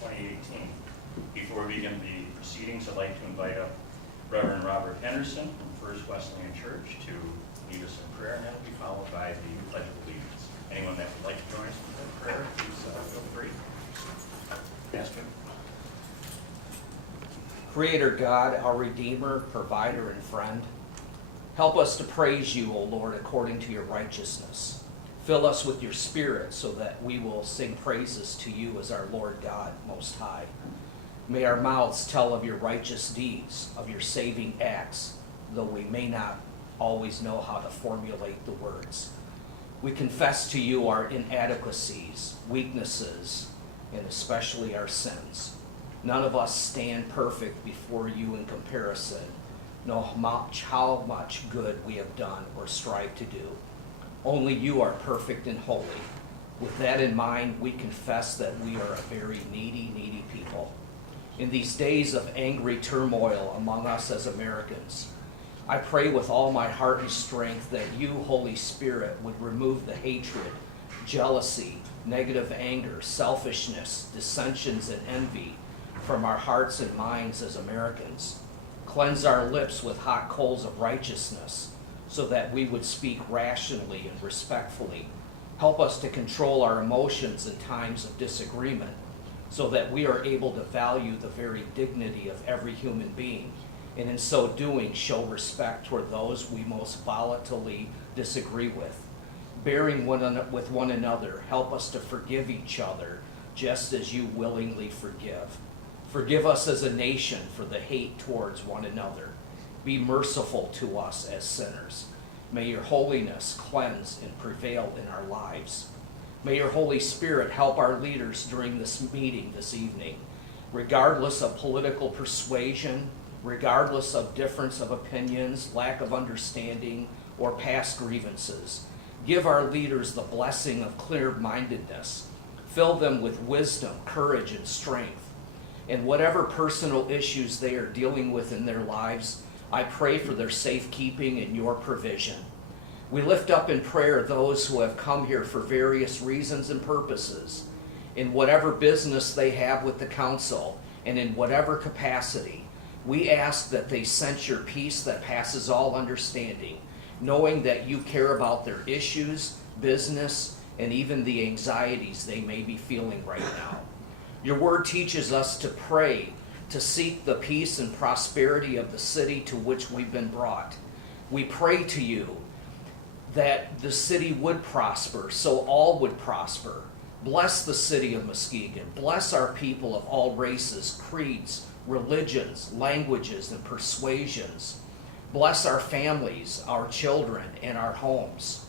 2018. Before we begin the proceedings, I'd like to invite up Reverend Robert Henderson from First Wesleyan Church to lead us in prayer, and that will be followed by the Pledge of Allegiance. Anyone that would like to join us in prayer, please feel free. Pastor. Creator God, our Redeemer, Provider, and Friend, help us to praise you, O Lord, according to your righteousness. Fill us with your Spirit so that we will sing praises to you as our Lord God Most High. May our mouths tell of your righteous deeds, of your saving acts, though we may not always know how to formulate the words. We confess to you our inadequacies, weaknesses, and especially our sins. None of us stand perfect before you in comparison, no how much good we have done or strive to do. Only you are perfect and holy. With that in mind, we confess that we are a very needy people. In these days of angry turmoil among us as Americans, I pray with all my heart and strength that you, Holy Spirit, would remove the hatred, jealousy, negative anger, selfishness, dissensions, and envy from our hearts and minds as Americans. Cleanse our lips with hot coals of righteousness so that we would speak rationally and respectfully. Help us to control our emotions in times of disagreement so that we are able to value the very dignity of every human being, and in so doing show respect toward those we most volatilely disagree with. Bearing with one another, help us to forgive each other just as you willingly forgive. Forgive us as a nation for the hate towards one another. Be merciful to us as sinners. May your holiness cleanse and prevail in our lives. May your Holy Spirit help our leaders during this meeting this evening, regardless of political persuasion, regardless of difference of opinions, lack of understanding, or past grievances. Give our leaders the blessing of clear-mindedness. Fill them with wisdom, courage, and strength. And whatever personal issues they are dealing with in their lives, I pray for their safekeeping and your provision. We lift up in prayer those who have come here for various reasons and purposes, in whatever business they have with the council and in whatever capacity. We ask that they sense your peace that passes all understanding, knowing that you care about their issues, business, and even the anxieties they may be feeling right now. Your word teaches us to pray, to seek the peace and prosperity of the city to which we've been brought. We pray to you that the city would prosper, so all would prosper. Bless the city of Muskegon. Bless our people of all races, creeds, religions, languages, and persuasions. Bless our families, our children, and our homes.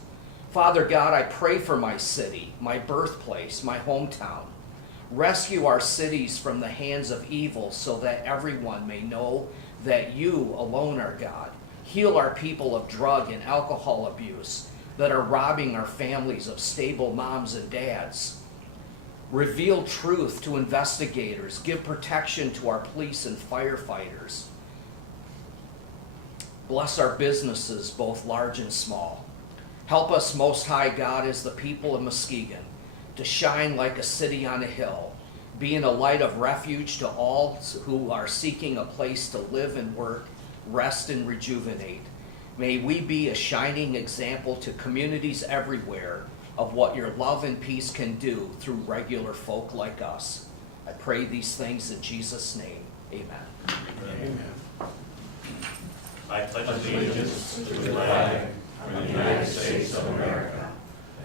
Father God, I pray for my city, my birthplace, my hometown. Rescue our cities from the hands of evil so that everyone may know that you alone are God. Heal our people of drug and alcohol abuse that are robbing our families of stable moms and dads. Reveal truth to investigators. Give protection to our police and firefighters. Bless our businesses, both large and small. Help us, Most High God, as the people of Muskegon, to shine like a city on a hill, being a light of refuge to all who are seeking a place to live and work, rest and rejuvenate. May we be a shining example to communities everywhere of what your love and peace can do through regular folk like us. I pray these things in Jesus' name. Amen. Amen. I pledge Allegiance to the flag of the United States of America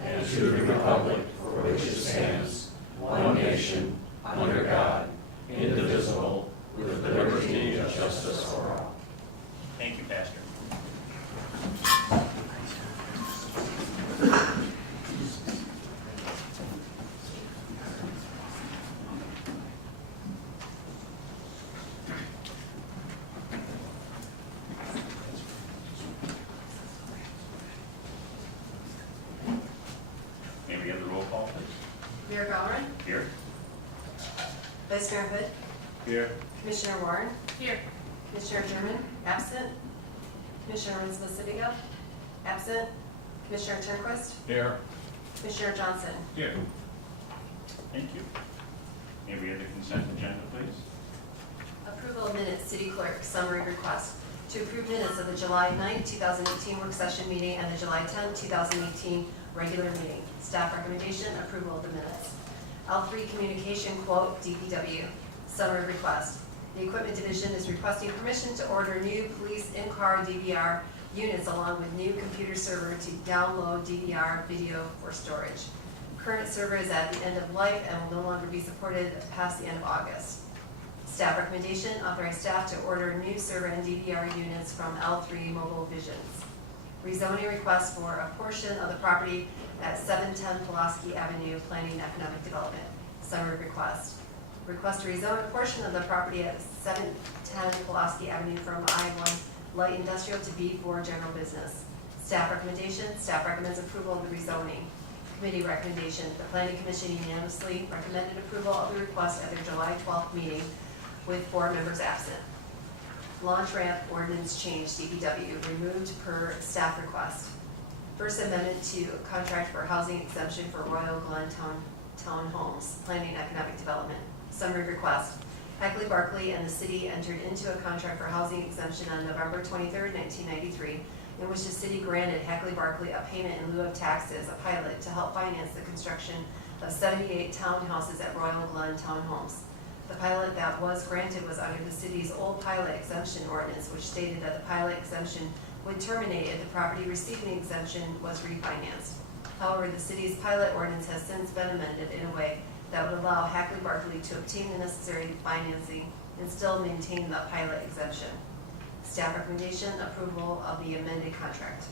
and to the republic for which it stands, one nation, under God, indivisible, with liberty and justice for all. Thank you, Pastor. May we have the roll call, please? Mayor Gowron? Here. Vice Mayor Hood? Here. Commissioner Warren? Here. Commissioner German? Absent. Commissioner Winslow-Sibiga? Absent. Commissioner Turnquist? Here. Commissioner Johnson? Here. Thank you. May we have the consent agenda, please. Approval of minutes, City Clerk, summary request. To approve minutes of the July 9, 2018 work session meeting and the July 10, 2018 regular meeting. Staff recommendation, approval of the minutes. L3 Communication Quote DPW, summary request. The Equipment Division is requesting permission to order new police in-car DVR units along with new computer server to download DVR video for storage. Current server is at the end of life and will no longer be supported past the end of August. Staff recommendation, authorize staff to order new server and DVR units from L3 Mobile Visions. Rezoning request for a portion of the property at 710 Pulaski Avenue, Planning and Economic Development. Summary request. Request to rezone a portion of the property at 710 Pulaski Avenue from I-1 Light Industrial to B4 General Business. Staff recommendation, staff recommends approval of the rezoning. Committee recommendation, the Planning Commission unanimously recommended approval of the request at their July 12th meeting with 4 members absent. Launch ramp ordinance change, DPW, removed per staff request. First amendment to contract for housing exemption for Royale, Glen, Townhomes, Planning and Economic Development. Summary request. Heckley Barkley and the city entered into a contract for housing exemption on November 23, 1993, in which the city granted Heckley Barkley a payment in lieu of taxes, a pilot, to help finance the construction of 78 townhouses at Royal Glen Townhomes. The pilot that was granted was under the city's old pilot exemption ordinance, which stated that the pilot exemption would terminate if the property receiving exemption was refinanced. However, the city's pilot ordinance has since been amended in a way that would allow Heckley Barkley to obtain the necessary financing and still maintain the pilot exemption. Staff recommendation, approval of the amended contract.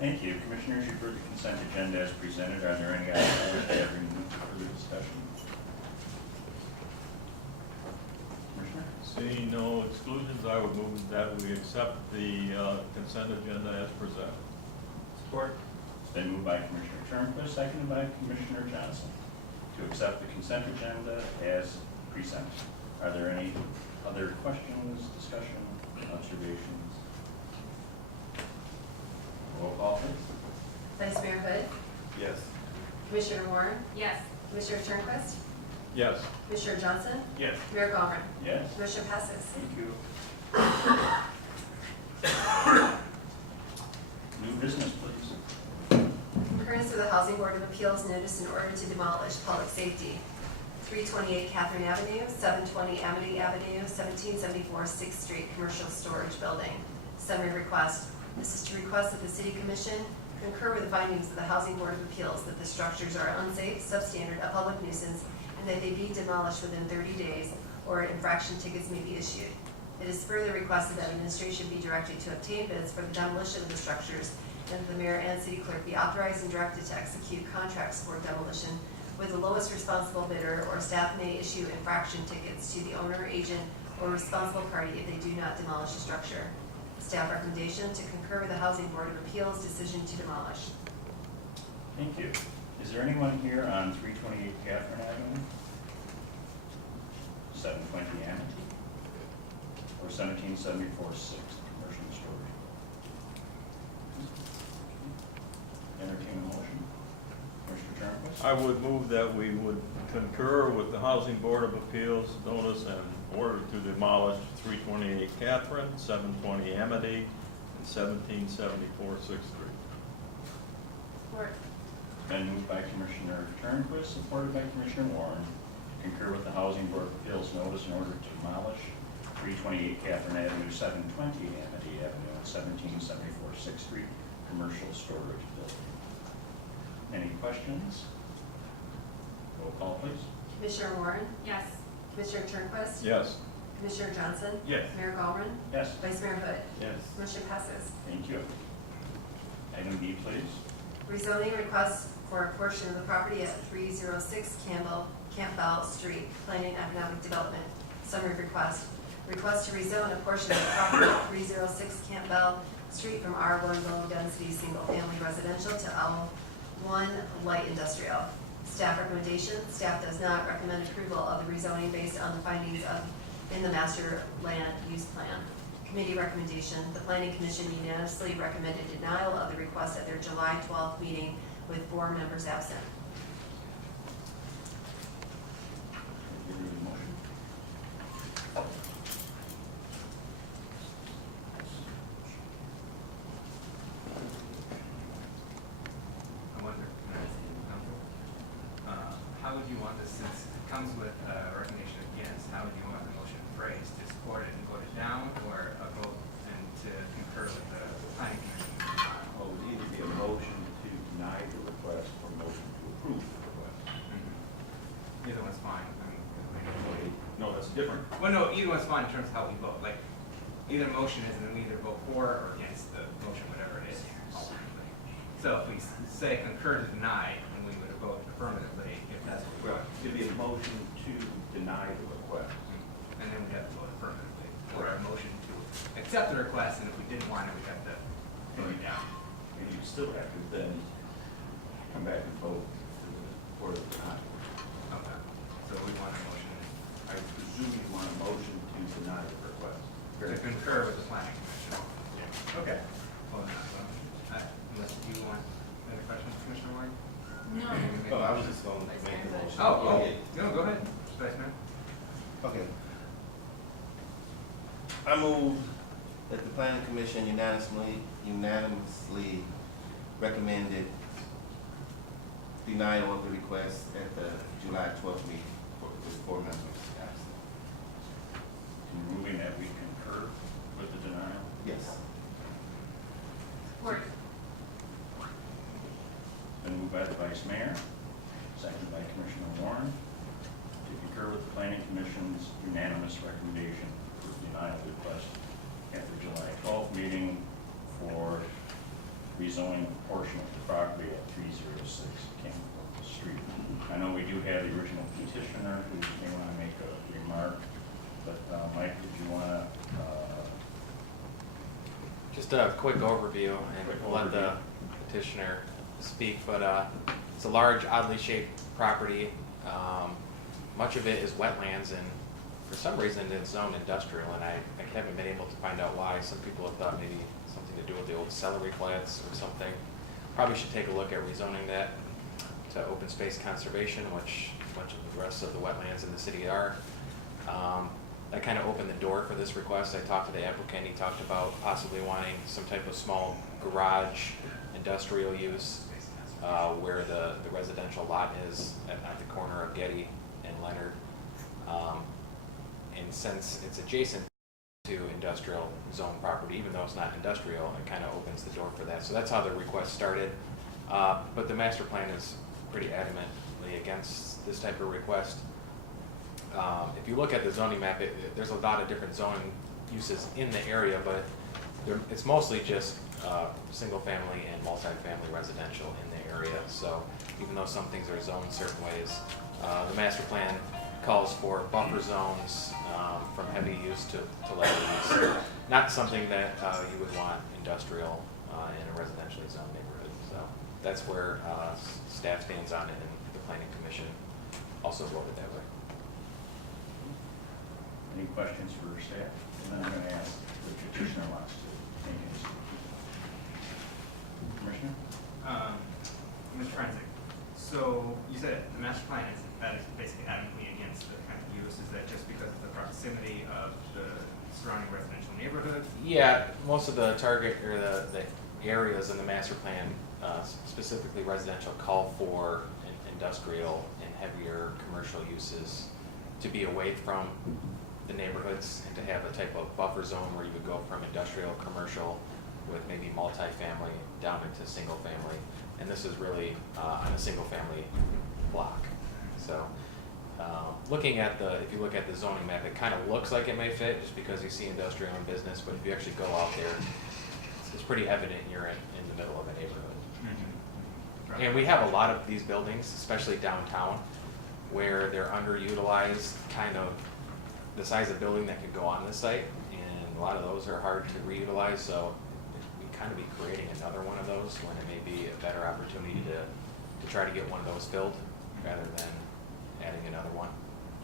Thank you. Commissioners, you've heard the consent agenda as presented. Are there any items that have been moved for further discussion? Commissioner? Seeing no exclusions, I would move that we accept the consent agenda as presented. Support. It's been moved by Commissioner Turnquist, seconded by Commissioner Johnson, to accept the consent agenda as presented. Are there any other questions, discussion, observations? Roll call, please. Vice Mayor Hood, Yes. Commissioner Warren, Yes. Commissioner Turnquist, Yes. Commissioner Johnson, Yes. Mayor Gallagher. Yes. Motion passes. Thank you. New business, please. Concurrence with the Housing Board of Appeals notice in order to demolish public safety. 328 Catherine Avenue, 720 Amity Avenue, 1774 6th Street Commercial Storage Building. Summary request. This is to request that the City Commission concur with the findings of the Housing Board of Appeals that the structures are unsafe, substandard, a public nuisance, and that they be demolished within 30 days or infraction tickets may be issued. It is further requested that administration be directed to obtain bids for the demolition of the structures and that the mayor and city clerk be authorized and directed to execute contracts for demolition with the lowest responsible bidder, or staff may issue infraction tickets to the owner, agent, or responsible party if they do not demolish the structure. Staff recommendation to concur with the Housing Board of Appeals decision to demolish. Thank you. Is there anyone here on 328 Catherine Avenue? 720 Amity? Or 1774 6th Commercial Storage? Entertain a motion. Commissioner Turnquist? I would move that we would concur with the Housing Board of Appeals notice and order to demolish 328 Catherine, 720 Amity, and 1774 6th Street. Support. Been moved by Commissioner Turnquist, supported by Commissioner Warren, to concur with the Housing Board of Appeals notice in order to demolish 328 Catherine Avenue, 720 Amity Avenue, and 1774 6th Street Commercial Storage Building. Any questions? Roll call, please. Commissioner Warren, Yes. Commissioner Turnquist, Yes. Commissioner Johnson, Yes. Mayor Gallagher, Yes. Vice Mayor Hood. Yes. Motion passes. Thank you. Item B, please. Rezoning request for a portion of the property at 306 Campbell Street, Planning and Economic Development. Summary request. Request to rezone a portion of the property at 306 Campbell Street from R1 low density single family residential to L1 light industrial. Staff recommendation. Staff does not recommend approval of the rezoning based on the findings in the master land use plan. Committee recommendation. The Planning Commission unanimously recommended denial of the request at their July 12th meeting with 4 members absent. Give you a motion. since it comes with a recommendation against, how would you want the motion phrased? To support it and vote it down, or a vote and to concur with the planning commission? Well, it would either be a motion to deny the request or a motion to approve the request. Either one's fine. No, that's different. Well, no, either one's fine in terms of how we vote. Like, either motion is, and then we either vote for or against the motion, whatever it is. Ultimately. So if we say concur to deny, then we would vote affirmatively if that's what we Well, want. it'd be a motion to deny the request. And then we'd have to vote affirmatively. Or a motion to accept the request, and if we didn't want it, we'd have to vote it down. And you still have to then come back and vote for the denial. Okay. So we want a motion I presume you want a motion to deny the request. to concur with the planning commission. Okay. Well, unless you want any questions, Commissioner Ward? No. Oh, I was just going to make the motion. Oh, no, go ahead, Vice Mayor. Okay. I move that the planning commission unanimously recommended denial of the request at the July 12th meeting with 4 members. Moving that we concur with the denial. Yes. Support. Been moved by the Vice Mayor, seconded by Commissioner Warren, to concur with the Planning Commission's unanimous recommendation for denial of request at the July 12th meeting for rezoning a portion of the property at 306 King Street. I know we do have the original petitioner who may want to make a remark, but Mike, did you want to? Just a quick overview, and Quick we'll let the overview. petitioner speak, but it's a large, oddly shaped property. Much of it is wetlands, and for some reason it's zoned industrial, and I haven't been able to find out why. Some people have thought maybe something to do with the old celery plants or something. Probably should take a look at rezoning that to open space conservation, which much of the rest of the wetlands in the city are. That kind of opened the door for this request. I talked to the applicant. He talked about possibly wanting some type of small garage industrial use where the residential lot is at the corner of Getty and Leonard. And since it's adjacent to industrial zone property, even though it's not industrial, it kind of opens the door for that. So that's how the request started. But the master plan is pretty adamantly against this type of request. If you look at the zoning map, there's a lot of different zoning uses in the area, but it's mostly just single family and multi-family residential in the area. So even though some things are zoned certain ways, the master plan calls for buffer zones from heavy use to light use. Not something that you would want industrial in a residentially zoned neighborhood. So that's where staff stands on it, and the planning commission also voted that way. Any questions for staff? And then I'm going to ask the petitioner wants to make any statement. Commissioner? Mr. Forensic, so you said the master plan is basically adamantly against the kind of use. Is that just because of the proximity of the surrounding residential neighborhood? Yeah, most of the target or the areas in the master plan, specifically residential, call for industrial and heavier commercial uses to be away from the neighborhoods and to have a type of buffer zone where you would go from industrial, commercial, with maybe multifamily down into single family. And this is really on a single family block. So looking at if you look at the zoning map, it kind of looks like it may fit just because you see industrial and business, but if you actually go out there, it's pretty evident you're in the middle of a neighborhood. Mm-hmm. Right. And we have a lot of these buildings, especially downtown, where they're underutilized, kind of the size of building that could go on the site, and a lot of those are hard to reutilize, so we kind of be creating another one of those when it may be a better opportunity to try to get one of those filled rather than adding another one.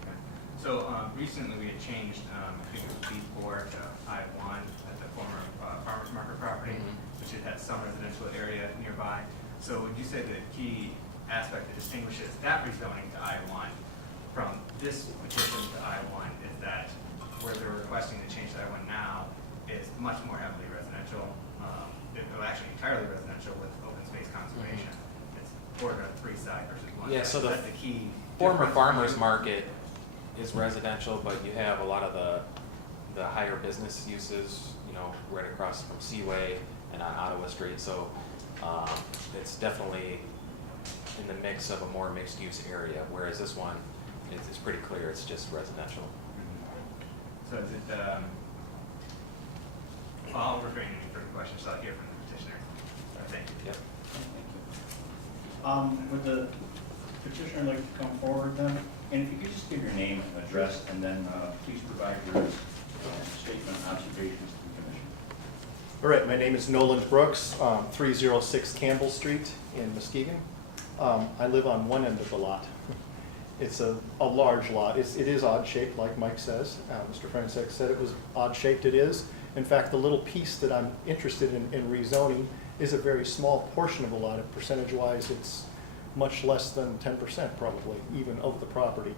Okay. So recently we had changed, I think it was B4 to I1 at the former farmer's market property, which had some residential area nearby. So would you say the key aspect that distinguishes that rezoning to I1 from this petition to I1 is that where they're requesting to change to I1 now is much more heavily residential, actually entirely residential with open space conservation. It's 4 to 3 side versus 1 Yeah, side. so That's the key former different farmer's from- market is residential, but you have a lot of the higher business uses, you know, right across from Seaway and on Ottawa Street, so, it's definitely in the mix of a more mixed-use area, whereas this one, it's pretty clear, it's just residential. So is it, I'll refrain any further questions, so I'll hear from the petitioner. Thank you. Yep. Would the petitioner like to come forward then? And if you could just give your name, address, and then please provide your statement, observations to the commission. All right, my name is Nolan Brooks, 306 Campbell Street in Muskegon. I live on one end of the lot. It's a large lot. It is odd shaped, like Mike says. Mr. Francek said it was odd shaped. It is. In fact, the little piece that I'm interested in rezoning is a very small portion of the lot. Percentage-wise, it's much less than 10% probably, even of the property.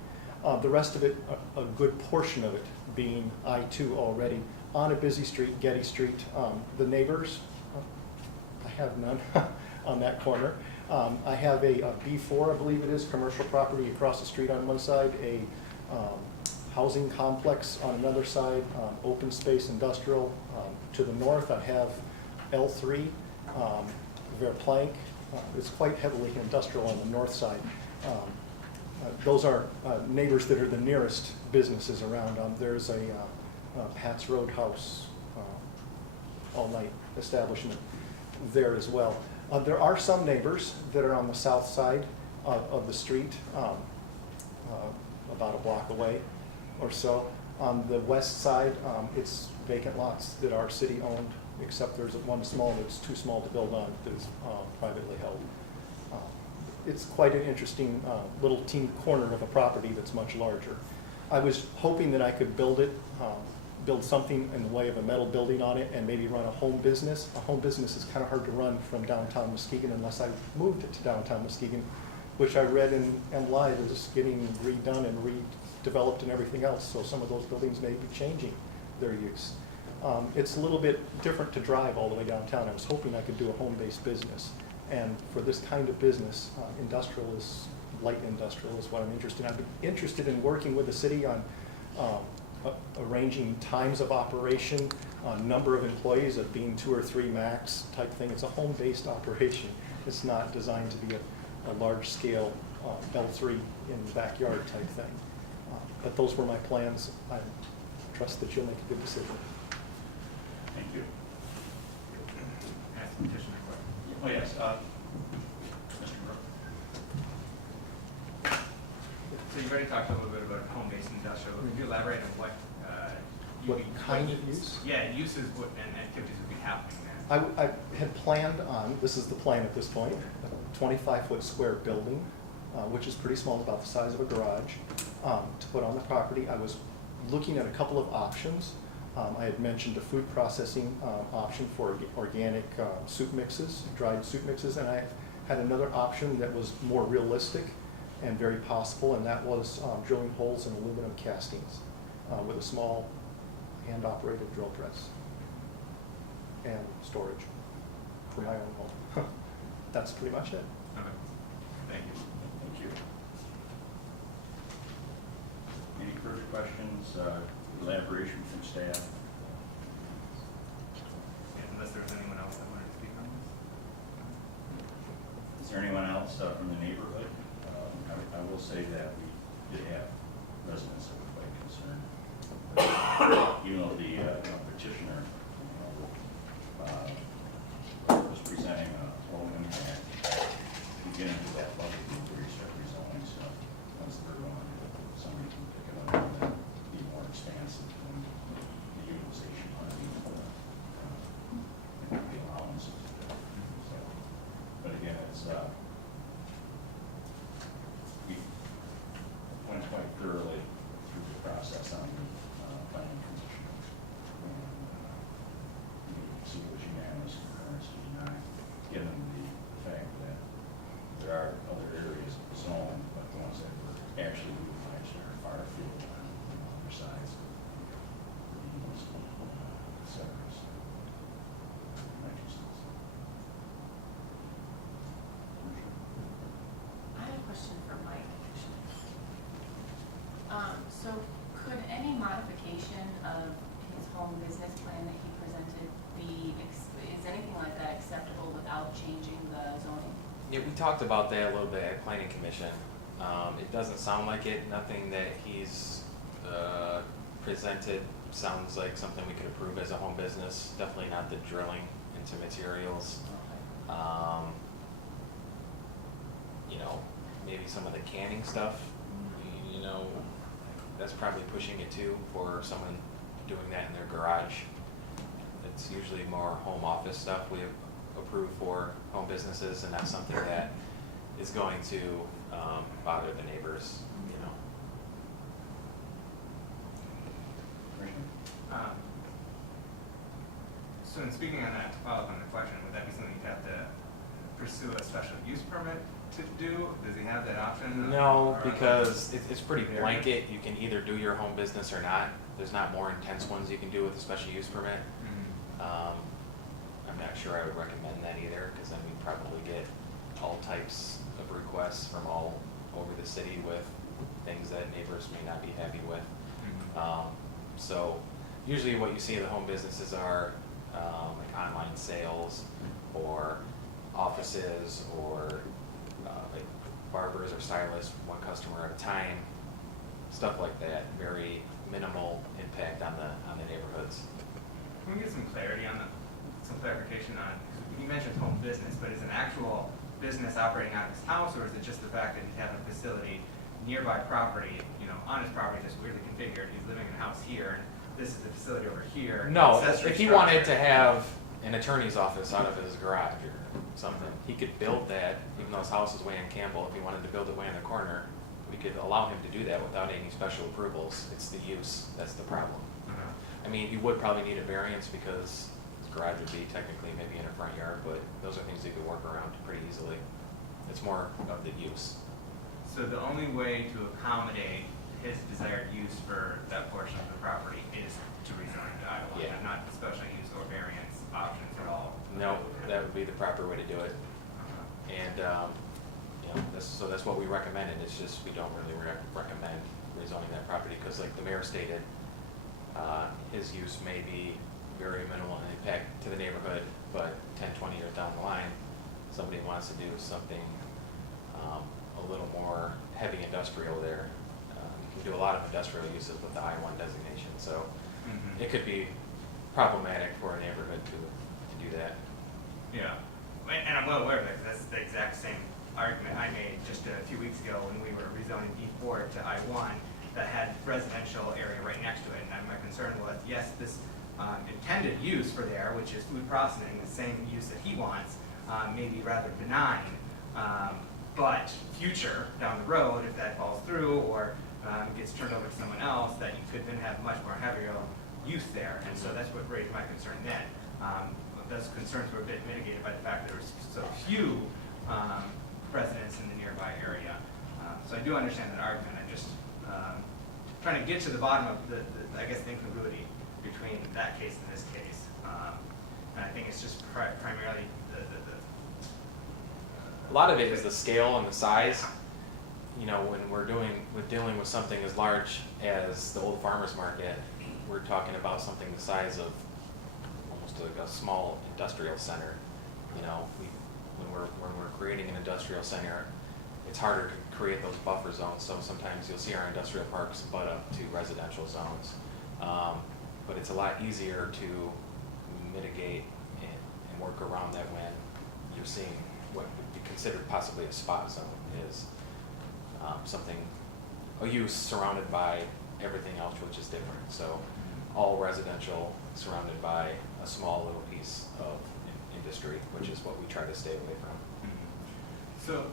The rest of it, a good portion of it being I-2 already, on a busy street, Getty Street. The neighbors, I have none on that corner. I have a B4, I believe it is, commercial property across the street on one side, a housing complex on another side, open space industrial. To the north, I have L3, Verplank. It's quite heavily industrial on the north side. Those are neighbors that are the nearest businesses around. There's a Pat's Roadhouse all-night establishment there as well. There are some neighbors that are on the south side of the street, about a block away or so. On the west side, it's vacant lots that are city-owned, except there's one small that's too small to build on that is privately held. It's quite an interesting little teeny corner of a property that's much larger. I was hoping that I could build something in the way of a metal building on it and maybe run a home business. A home business is kind of hard to run from downtown Muskegon unless I moved it to downtown Muskegon, which I read in MLive is getting redone and redeveloped and everything else, so some of those buildings may be changing their use. It's a little bit different to drive all the way downtown. I was hoping I could do a home-based business. And for this kind of business, light industrial is what I'm interested in. I've been interested in working with the city on arranging times of operation, number of employees of being 2 or 3 max type thing. It's a home-based operation. It's not designed to be a large-scale L3 in the backyard type thing. But those were my plans. I trust that you'll make a good decision. Thank you. Ask the petitioner a question. Oh, yes, Mr. Brooks. So you've already talked a little bit about home-based industrial. Could you elaborate on what Kind of use? Yeah, uses and activities would be happening there. I had planned on, this is the plan at this point, a 25-foot square building, which is pretty small, about the size of a garage, to put on the property. I was looking at a couple of options. I had mentioned a food processing option for organic soup mixes, dried soup mixes, and I had another option that was more realistic and very possible, and that was drilling holes in aluminum castings with a small hand-operated drill press and storage for my own home. That's pretty much it. Okay. Thank you. Thank you. Any further questions, elaboration from staff? Unless there's anyone else that wanted to speak on this. Is there anyone else from the neighborhood? I will say that we did have residents that were quite concerned. Even though the petitioner was presenting a low impact, we get into that bucket before you start rezoning, so that's the third one. Somebody can pick it up and then be more expansive than the utilization on the allowances. So, but again, it's we went quite So could any modification of his home business plan that he presented is anything like that acceptable without changing the zoning? Yeah, we talked about that a little bit at planning commission. It doesn't sound like it, nothing that he's, presented sounds like something we could approve as a home business, definitely not the drilling into materials. You know, maybe some of the canning stuff, you know, that's probably pushing it too for someone doing that in their garage. It's usually more home office stuff we approve for home businesses, and that's something that is going to bother the neighbors, you know. So in speaking on that, to follow up on the question, would that be something you'd have to pursue a special use permit to do? Does he have that option? No, Or- because it's pretty blanket. You can either do your home business or not. There's not more intense ones you can do with a special use permit. Mhm. I'm not sure I would recommend that either, because then we'd probably get all types of requests from all over the city with things that neighbors may not be happy with. Mhm. So usually what you see in the home businesses are like online sales or offices or like barbers or stylists, one customer at a time, stuff like that. Very minimal impact on the neighborhoods. Can we get some clarity on some clarification on, you mentioned home business, but is an actual business operating out of his house, or is it just the fact that he's having a facility nearby property, you know, on his property, just weirdly configured? He's living in a house here, and this is the facility over here. No, accessory if he wanted structure. to have an attorney's office out of his garage or something, he could build that, even though his house is way in Campbell. If he wanted to build it way in the corner, we could allow him to do that without any special approvals. It's the use that's the problem. Uh-huh. I mean, he would probably need a variance because his garage would be technically maybe in a front yard, but those are things he could work around pretty easily. It's more of the use. So the only way to accommodate his desired use for that portion of the property is to rezone it to Iowa, Yeah. and not special use or variance options at all? No, that would be the proper way to do it. Uh-huh. And, you know, so that's what we recommended. It's just we don't really recommend rezoning that property because, like the mayor stated, his use may be very minimal in impact to the neighborhood, but 10, 20 years down the line, somebody wants to do something a little more heavy industrial there. You can do a lot of industrial uses with the I-1 designation, so Mhm. it could be problematic for a neighborhood to do that. Yeah, and I'm well aware of it, 'cause that's the exact same argument I made just a few weeks ago when we were rezoning D4 to I-1 that had residential area right next to it, and my concern was, yes, this intended use for there, which is food processing, the same use that he wants, may be rather benign, but future, down the road, if that falls through or gets turned over to someone else, that you could then have much more heavier use there, and so that's what raised my concern then. Those concerns were a bit mitigated by the fact there was so few residents in the nearby area. So I do understand that argument. I'm just trying to get to the bottom of the I guess, the incongruity between that case and this case. And I think it's just primarily A lot of it is the scale and the size. You know, when we're dealing with something as large as the old farmers market, we're talking about something the size of almost like a small industrial center. You know, when we're creating an industrial center, it's harder to create those buffer zones. So sometimes you'll see our industrial parks butt up to residential zones, but it's a lot easier to mitigate and work around that when you're seeing what would be considered possibly a spot zone is a use surrounded by everything else, which is different. So all residential surrounded by a small little piece of industry, which is what we try to stay away from. So,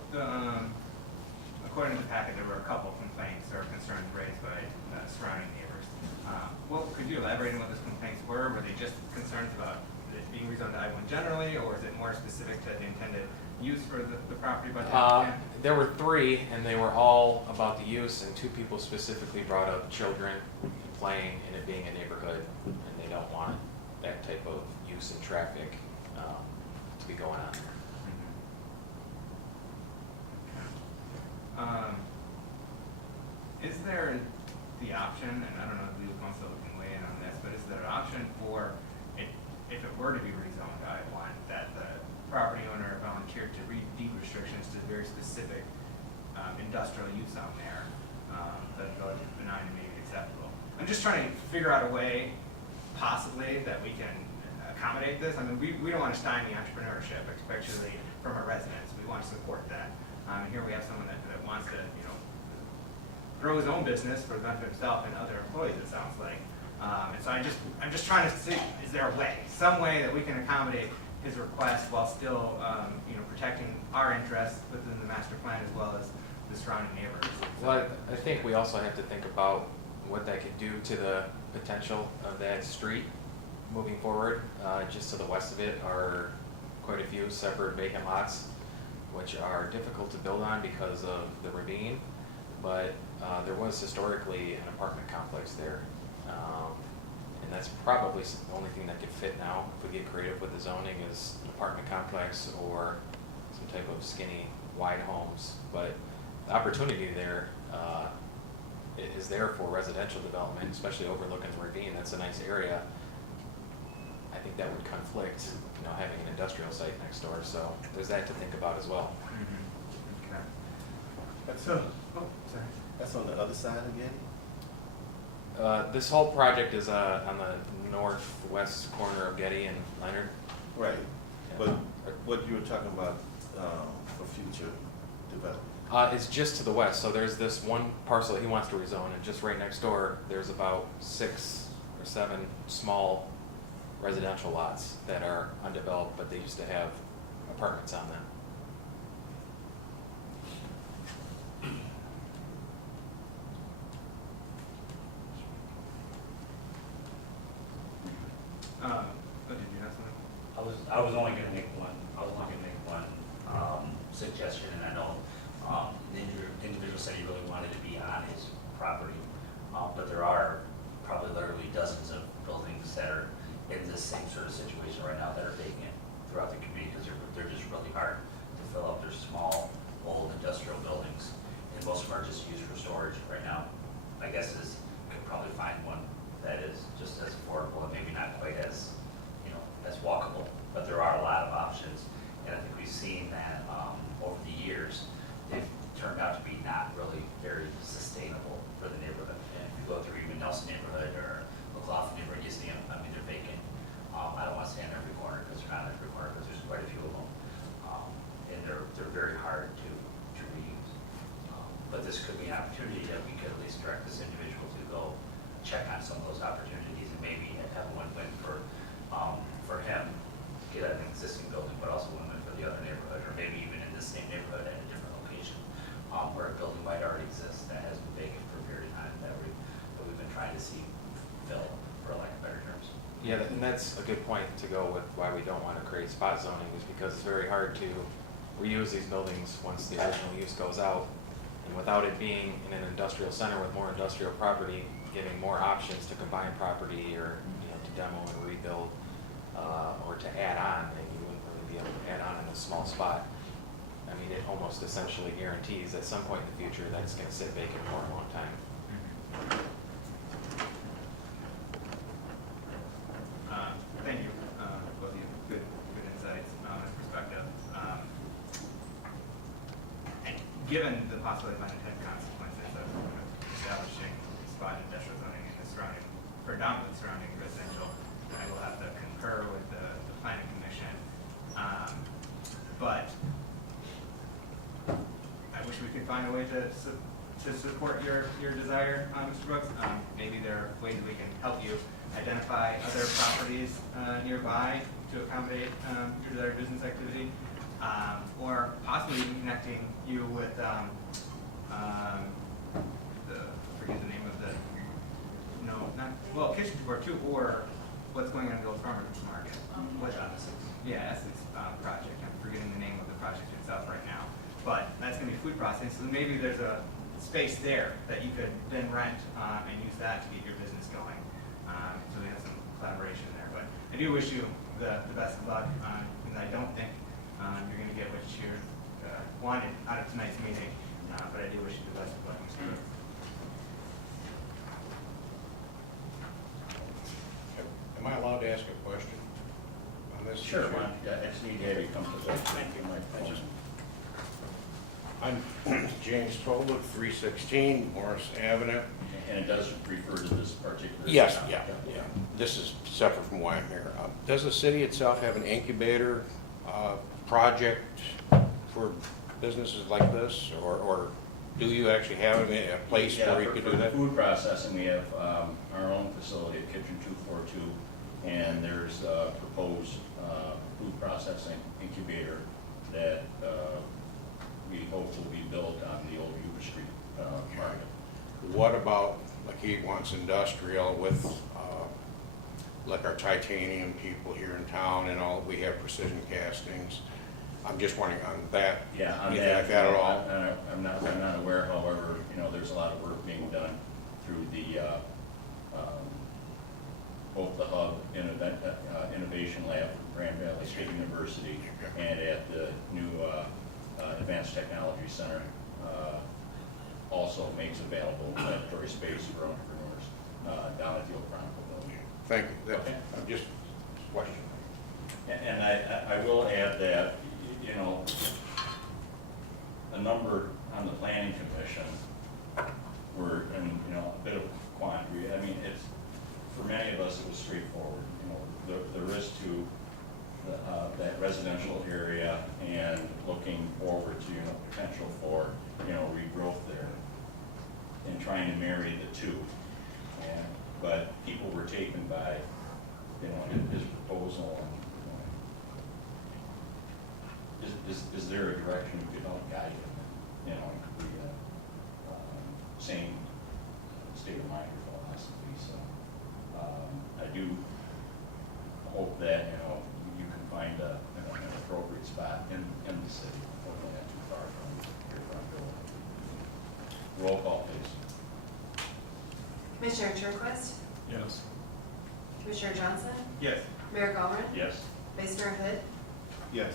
according to the packet, there were a couple complaints or concerns raised by surrounding neighbors. Well, could you elaborate on what those complaints were? Were they just concerns about it being rezoned to I-1 generally, or is it more specific to the intended use for the property by the applicant? There were 3, and they were all about the use, and 2 people specifically brought up children playing and it being a neighborhood, and they don't want that type of use and traffic to be going on there. Is there the option, and I don't know if legal counsel can weigh in on this, but is there an option for it, if it were to be rezoned I-1, that the property owner volunteered to read deed restrictions to very specific industrial use on there, that's relatively benign and maybe acceptable? I'm just trying to figure out a way, possibly, that we can accommodate this. I mean, we don't want to stymie entrepreneurship, especially from our residents. We want to support that. And here we have someone that wants to, you know, grow his own business for the benefit of himself and other employees, it sounds like. And so I'm just trying to see, is there a way, some way that we can accommodate his request while still, you know, protecting our interests within the master plan as well as the surrounding neighborhoods? Well, I think we also have to think about what that could do to the potential of that street moving forward. Just to the west of it are quite a few separate vacant lots, which are difficult to build on because of the ravine. But there was historically an apartment complex there. And that's probably the only thing that could fit now, if we get creative with the zoning, is an apartment complex or some type of skinny, wide homes. But the opportunity there is there for residential development, especially overlooking the ravine. That's a nice area. I think that would conflict, you know, having an industrial site next door. So there's that to think about as well. Mm-hmm. Okay. That's, So, oh, sorry. that's on the other side again? This whole project is on the northwest corner of Getty and Leonard. Right, Yeah. but what you were talking about for future development? It's just to the west. So there's this one parcel that he wants to rezone, and just right next door, there's about 6 or 7 small residential lots that are undeveloped, but they used to have apartments on them. Did you have something? I was only gonna make one suggestion, and I know, the individual said he really wanted to be on his property, but there are probably literally dozens of buildings that are in this same sort of situation right now that are vacant throughout the community, because they're just really hard to fill up. They're small, old industrial buildings, and most of them are just used for storage right now. My guess is you could probably find one that is just as affordable and maybe not quite as, you know, as walkable, but there are a lot of options, and I think we've seen that over the years, they've turned out to be not really very sustainable for the neighborhood. And if you go through even Nelson neighborhood or McLaughlin neighborhood, you see them, I mean, they're vacant. I don't want to stand in every corner because they're not in every corner, because there's quite a few of them. And they're very hard to reuse. But this could be an opportunity that we could at least direct this individual to go check on some of those opportunities and maybe have a win-win for him, get an existing building, but also win-win for the other neighborhood, or maybe even in the same neighborhood at a different location, where a building might already exist that has been vacant for a period of time that we've been trying to see fill, for lack of better terms. Yeah, and that's a good point to go with why we don't want to create spot zoning, is because it's very hard to reuse these buildings once the original use goes out. And without it being in an industrial center with more industrial property, giving more options to combine property or, you know, to demo and rebuild, or to add on, and you wouldn't really be able to add on in a small spot. I mean, it almost essentially guarantees at some point in the future that it's going to sit vacant for a long time. Thank you, both of you. Good insights and perspective. And given the possibility of unintended consequences of establishing spot industrial zoning in the surrounding, predominantly surrounding residential, I will have to concur with the planning commission. But I wish we could find a way to support your desire, Mr. Brooks. Maybe there are ways we can help you identify other properties nearby to accommodate your desired business activity, or possibly even connecting you with forget the name of the, Kitchen Tour too, or what's going on in the Old Farmers Market. Yeah, Essex project. I'm forgetting the name of the project itself right now, but that's going to be food processing. So maybe there's a space there that you could then rent and use that to get your business going. So we have some collaboration there. But I do wish you the best of luck, and I don't think you're going to get what you wanted out of tonight's meeting. But I do wish you the best of luck, Mr. Brooks. Sure, why don't you- I just need to have you come to the microphone. I'm James Tolbert, 316 Morris Avenue. And it does refer to this particular. Yes, topic. yeah. This is separate from why I'm here. Does the city itself have an incubator project for businesses like this? Or do you actually have a place Yeah, where you for- could for do that? Food processing, we have our own facility at Kitchen 242, and there's a proposed food processing incubator that we hope will be built on the old Yuba Street market. What about, like he wants industrial with, like our titanium people here in town and all, we have precision castings. I'm just wondering on that. Yeah, on anything that, like that at all? I'm not aware, however, there's a lot of work being done through the, both the Hub Innovation Lab from Grand Valley State University and at the new Advanced Technology Center, also makes available laboratory space for entrepreneurs down at the Old Chronicle building. Thank you. That's- Okay. I'm just questioning. And I will add that, a number on the planning commission were in, a bit of quandary. I mean, for many of us, it was straightforward. The risk to that residential area and looking forward to, potential for, regrowth there and trying to marry the two. But people were taken by, his proposal and, is there a direction you could help guide them in, the same state of mind or philosophy? So I do hope that, you can find an appropriate spot in the city, hopefully not too far from your front door. Roll call, please. Commissioner Turnquist? Yes. Commissioner Johnson? Yes. Mayor Gallagher? Yes. Vice Mayor Hood? Yes.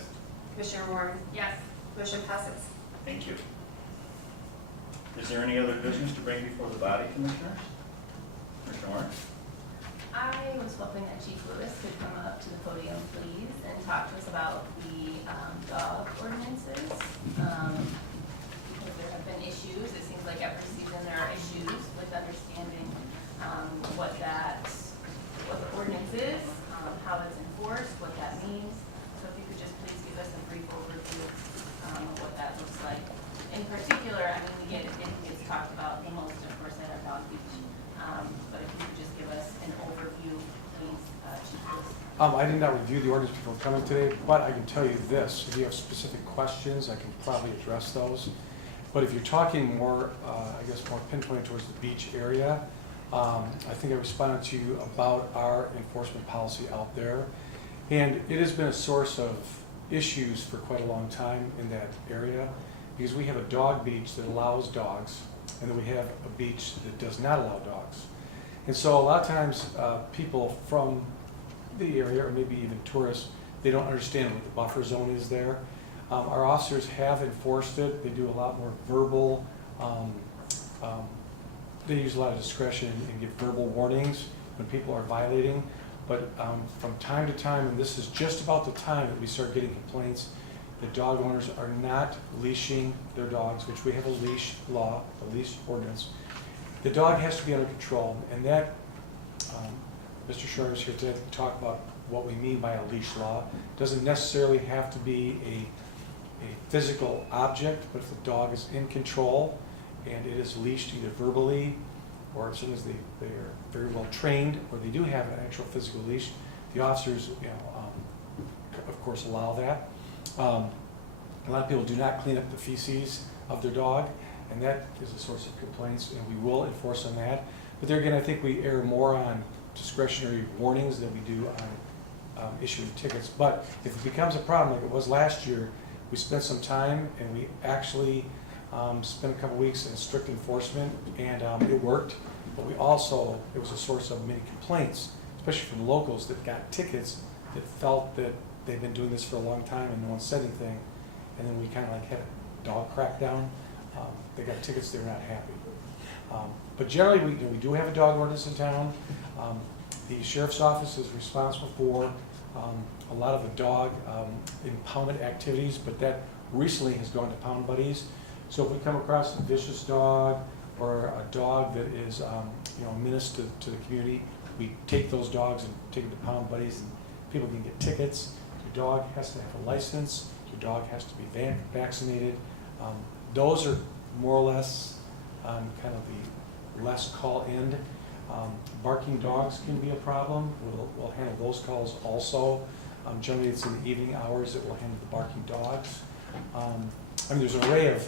Commissioner Warren? Yes. Motion passes. Thank you. Is there any other business to bring before the body, Commissioners? Commissioner Warren? I was hoping that Chief Lewis could come up to the podium, please, and talk to us about the dog ordinances. Because there have been issues, it seems like every season there are issues with understanding what the ordinance is, how it's enforced, what that means. So if you could just please give us a brief overview of what that looks like. In particular, it gets talked about the most, of course, at our dog beach. But if you could just give us an overview, please, Chief Lewis. I did not review the ordinance before coming today, but I can tell you this, if you have specific questions, I can probably address those. But if you're talking more, more pinpointed towards the beach area, I think I responded to you about our enforcement policy out there. And it has been a source of issues for quite a long time in that area, because we have a dog beach that allows dogs, and then we have a beach that does not allow dogs. And so a lot of times, people from the area, or maybe even tourists, they don't understand what the buffer zone is there. Our officers have enforced it. They do a lot more verbal, they use a lot of discretion and give verbal warnings when people are violating. But from time to time, and this is just about the time that we start getting complaints, the dog owners are not leashing their dogs, which we have a leash law, a leash ordinance. The dog has to be under control, and that, Mr. Schreier is here today to talk about what we mean by a leash law. It doesn't necessarily have to be a physical object, but if the dog is in control and it is leashed either verbally, or as soon as they are very well trained, or they do have an actual physical leash, the officers, of course, allow that. A lot of people do not clean up the feces of their dog, and that is a source of complaints, and we will enforce on that. But there again, I think we err more on discretionary warnings than we do on issuing tickets. But if it becomes a problem like it was last year, we spent some time and we actually spent a couple weeks in strict enforcement, and it worked. But we also, it was a source of many complaints, especially from locals that got tickets that felt that they've been doing this for a long time and no one said anything. And then we kind of like had a dog crackdown. They got tickets, they were not happy. But generally, we do have a dog ordinance in town. The sheriff's office is responsible for a lot of the dog impoundment activities, but that recently has gone to Pound Buddies. So if we come across a vicious dog or a dog that is a menace to the community, we take those dogs and take them to Pound Buddies, and people can get tickets. Your dog has to have a license. Your dog has to be vaccinated. Those are more or less kind of the less call end. Barking dogs can be a problem. We'll handle those calls also. Generally, it's in the evening hours that we'll handle the barking dogs. There's an array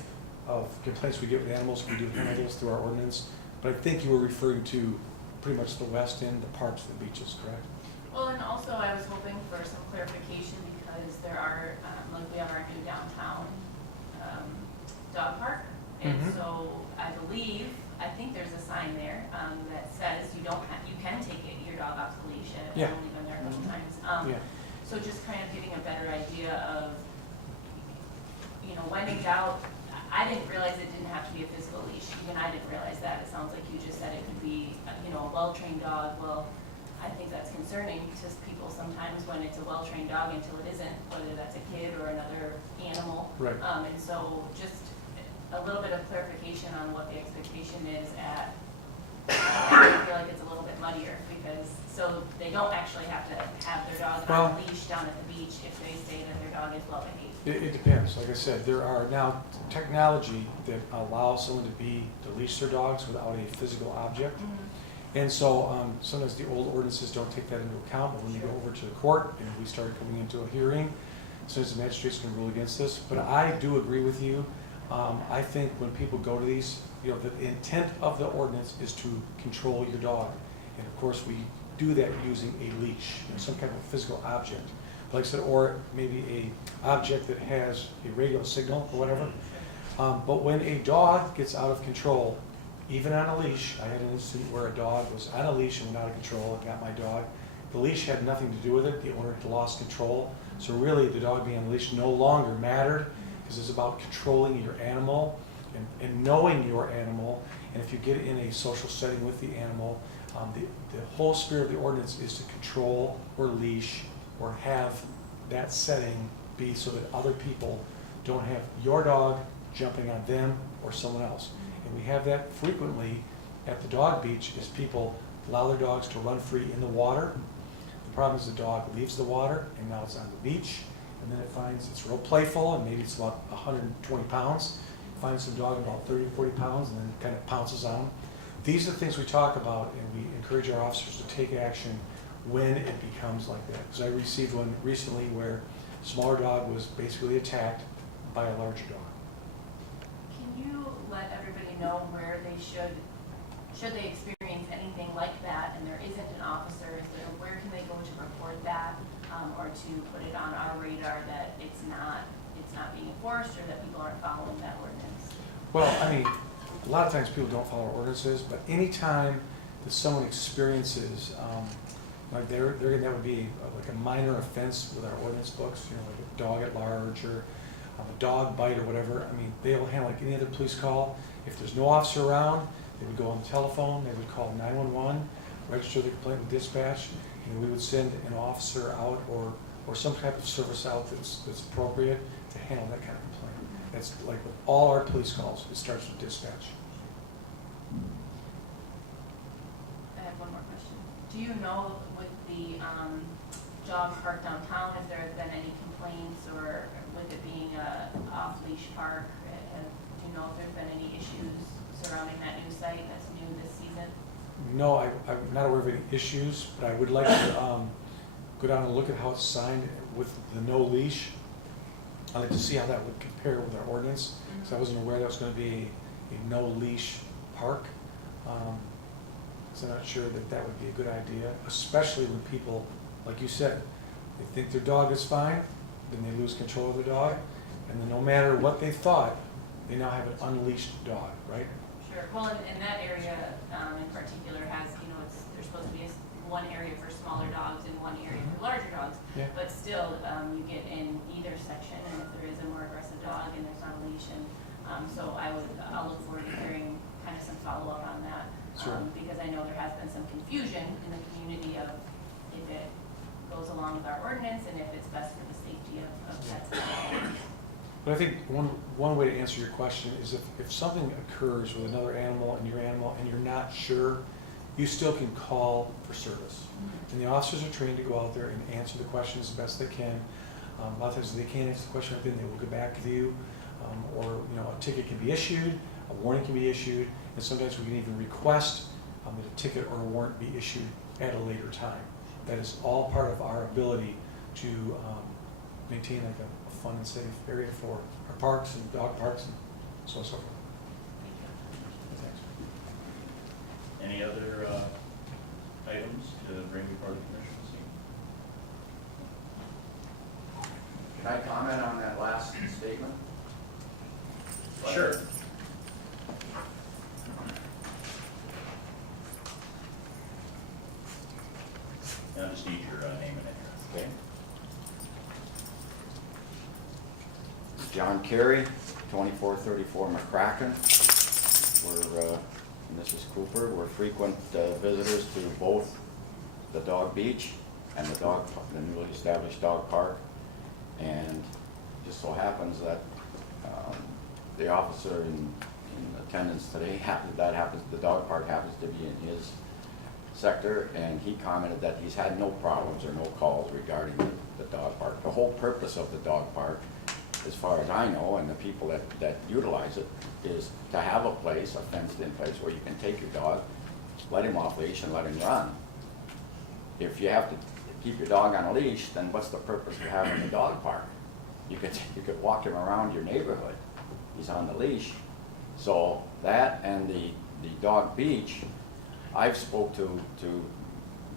of complaints we get with animals. We do handle those through our ordinance. But I think you were referring to pretty much the west end, the parks and the beaches, correct? Well, and also I was hoping for some clarification because there are, like we have our new downtown dog park. And so I think there's a sign there that says you can take your dog off the leash. I've only been there a couple times. So just kind of getting a better idea of, when in doubt, I didn't realize it didn't have to be a physical leash. Even I didn't realize that. It sounds like you just said it could be, a well-trained dog. Well, I think that's concerning to people sometimes when it's a well-trained dog until it isn't, whether that's a kid or another animal. Right. And so just a little bit of clarification on what the expectation is at, I feel like it's a little bit muddier because, so they don't actually have to have their dog on a leash down at the beach if they say that their dog is well behaved. It depends. Like I said, there are now technology that allows someone to leash their dogs without a physical object. And so sometimes the old ordinances don't take that into account, but when you go over to the court and we start coming into a hearing, sometimes the magistrates can rule against this. But I do agree with you. I think when people go to these, the intent of the ordinance is to control your dog. And of course, we do that using a leash, some kind of physical object. Like I said, or maybe a object that has a radio signal or whatever. But when a dog gets out of control, even on a leash, I had an incident where a dog was on a leash and went out of control and got my dog. The leash had nothing to do with it. The owner had lost control. So really, the dog being on the leash no longer mattered because it's about controlling your animal and knowing your animal. And if you get in a social setting with the animal, the whole spirit of the ordinance is to control or leash or have that setting be so that other people don't have your dog jumping on them or someone else. And we have that frequently at the dog beach is people allow their dogs to run free in the water. The problem is the dog leaves the water and now it's on the beach and then it finds it's real playful and maybe it's about 120 pounds. Finds some dog about 30 or 40 pounds and then kind of pounces on them. These are the things we talk about and we encourage our officers to take action when it becomes like that. Because I received one recently where a smaller dog was basically attacked by a larger dog. Can you let everybody know where they should they experience anything like that and there isn't an officer, where can they go to report that or to put it on our radar that it's not being enforced or that people aren't following that ordinance? Well, a lot of times people don't follow ordinances, but anytime that someone experiences like that would be like a minor offense with our ordinance books, like a dog at large or a dog bite or whatever. They'll handle like any other police call. If there's no officer around, they would go on the telephone, they would call 911, register the complaint with dispatch, and we would send an officer out or some type of service out that's appropriate to handle that kind of complaint. That's like with all our police calls, it starts with dispatch. I have one more question. Do you know with the dog park downtown, if there have been any complaints or with it being a off-leash park, do you know if there's been any issues surrounding that new site that's new this season? No, I'm not aware of any issues, but I would like to go down and look at how it's signed with the no leash. I'd like to see how that would compare with our ordinance, because I wasn't aware that was going to be a no leash park. So I'm not sure that would be a good idea, especially when people, like you said, they think their dog is fine, then they lose control of their dog, and then no matter what they thought, they now have an unleashed dog, right? Sure. Well, in that area in particular has, there's supposed to be one area for smaller dogs and one area for larger dogs. Yeah. But still, you get in either section, and if there is a more aggressive dog and there's not a leash, and so I'll look forward to hearing kind of some follow-up on that. Sure. Because I know there has been some confusion in the community of if it goes along with our ordinance and if it's best for the safety of pets. But I think one way to answer your question is if something occurs with another animal and you're not sure, you still can call for service. And the officers are trained to go out there and answer the questions the best they can. A lot of times if they can't answer the question, then they will get back with you. Or a ticket can be issued, a warning can be issued, and sometimes we can even request that a ticket or a warrant be issued at a later time. That is all part of our ability to maintain like a fun and safe area for our parks and dog parks and so on and so forth. Thanks. Any other items to bring before the commission this evening? Can I comment on that last statement? Sure. I just need your name and address. Okay. John Carey, 2434 McCracken. We're, Mrs. Cooper, we're frequent visitors to both the dog beach and the newly established dog park. And just so happens that the officer in attendance today, the dog park happens to be in his sector, and he commented that he's had no problems or no calls regarding the dog park. The whole purpose of the dog park, as far as I know, and the people that utilize it, is to have a place, a fenced-in place, where you can take your dog, let him off leash, and let him run. If you have to keep your dog on a leash, then what's the purpose of having a dog park? You could walk him around your neighborhood. He's on the leash. So that and the dog beach, I've spoke to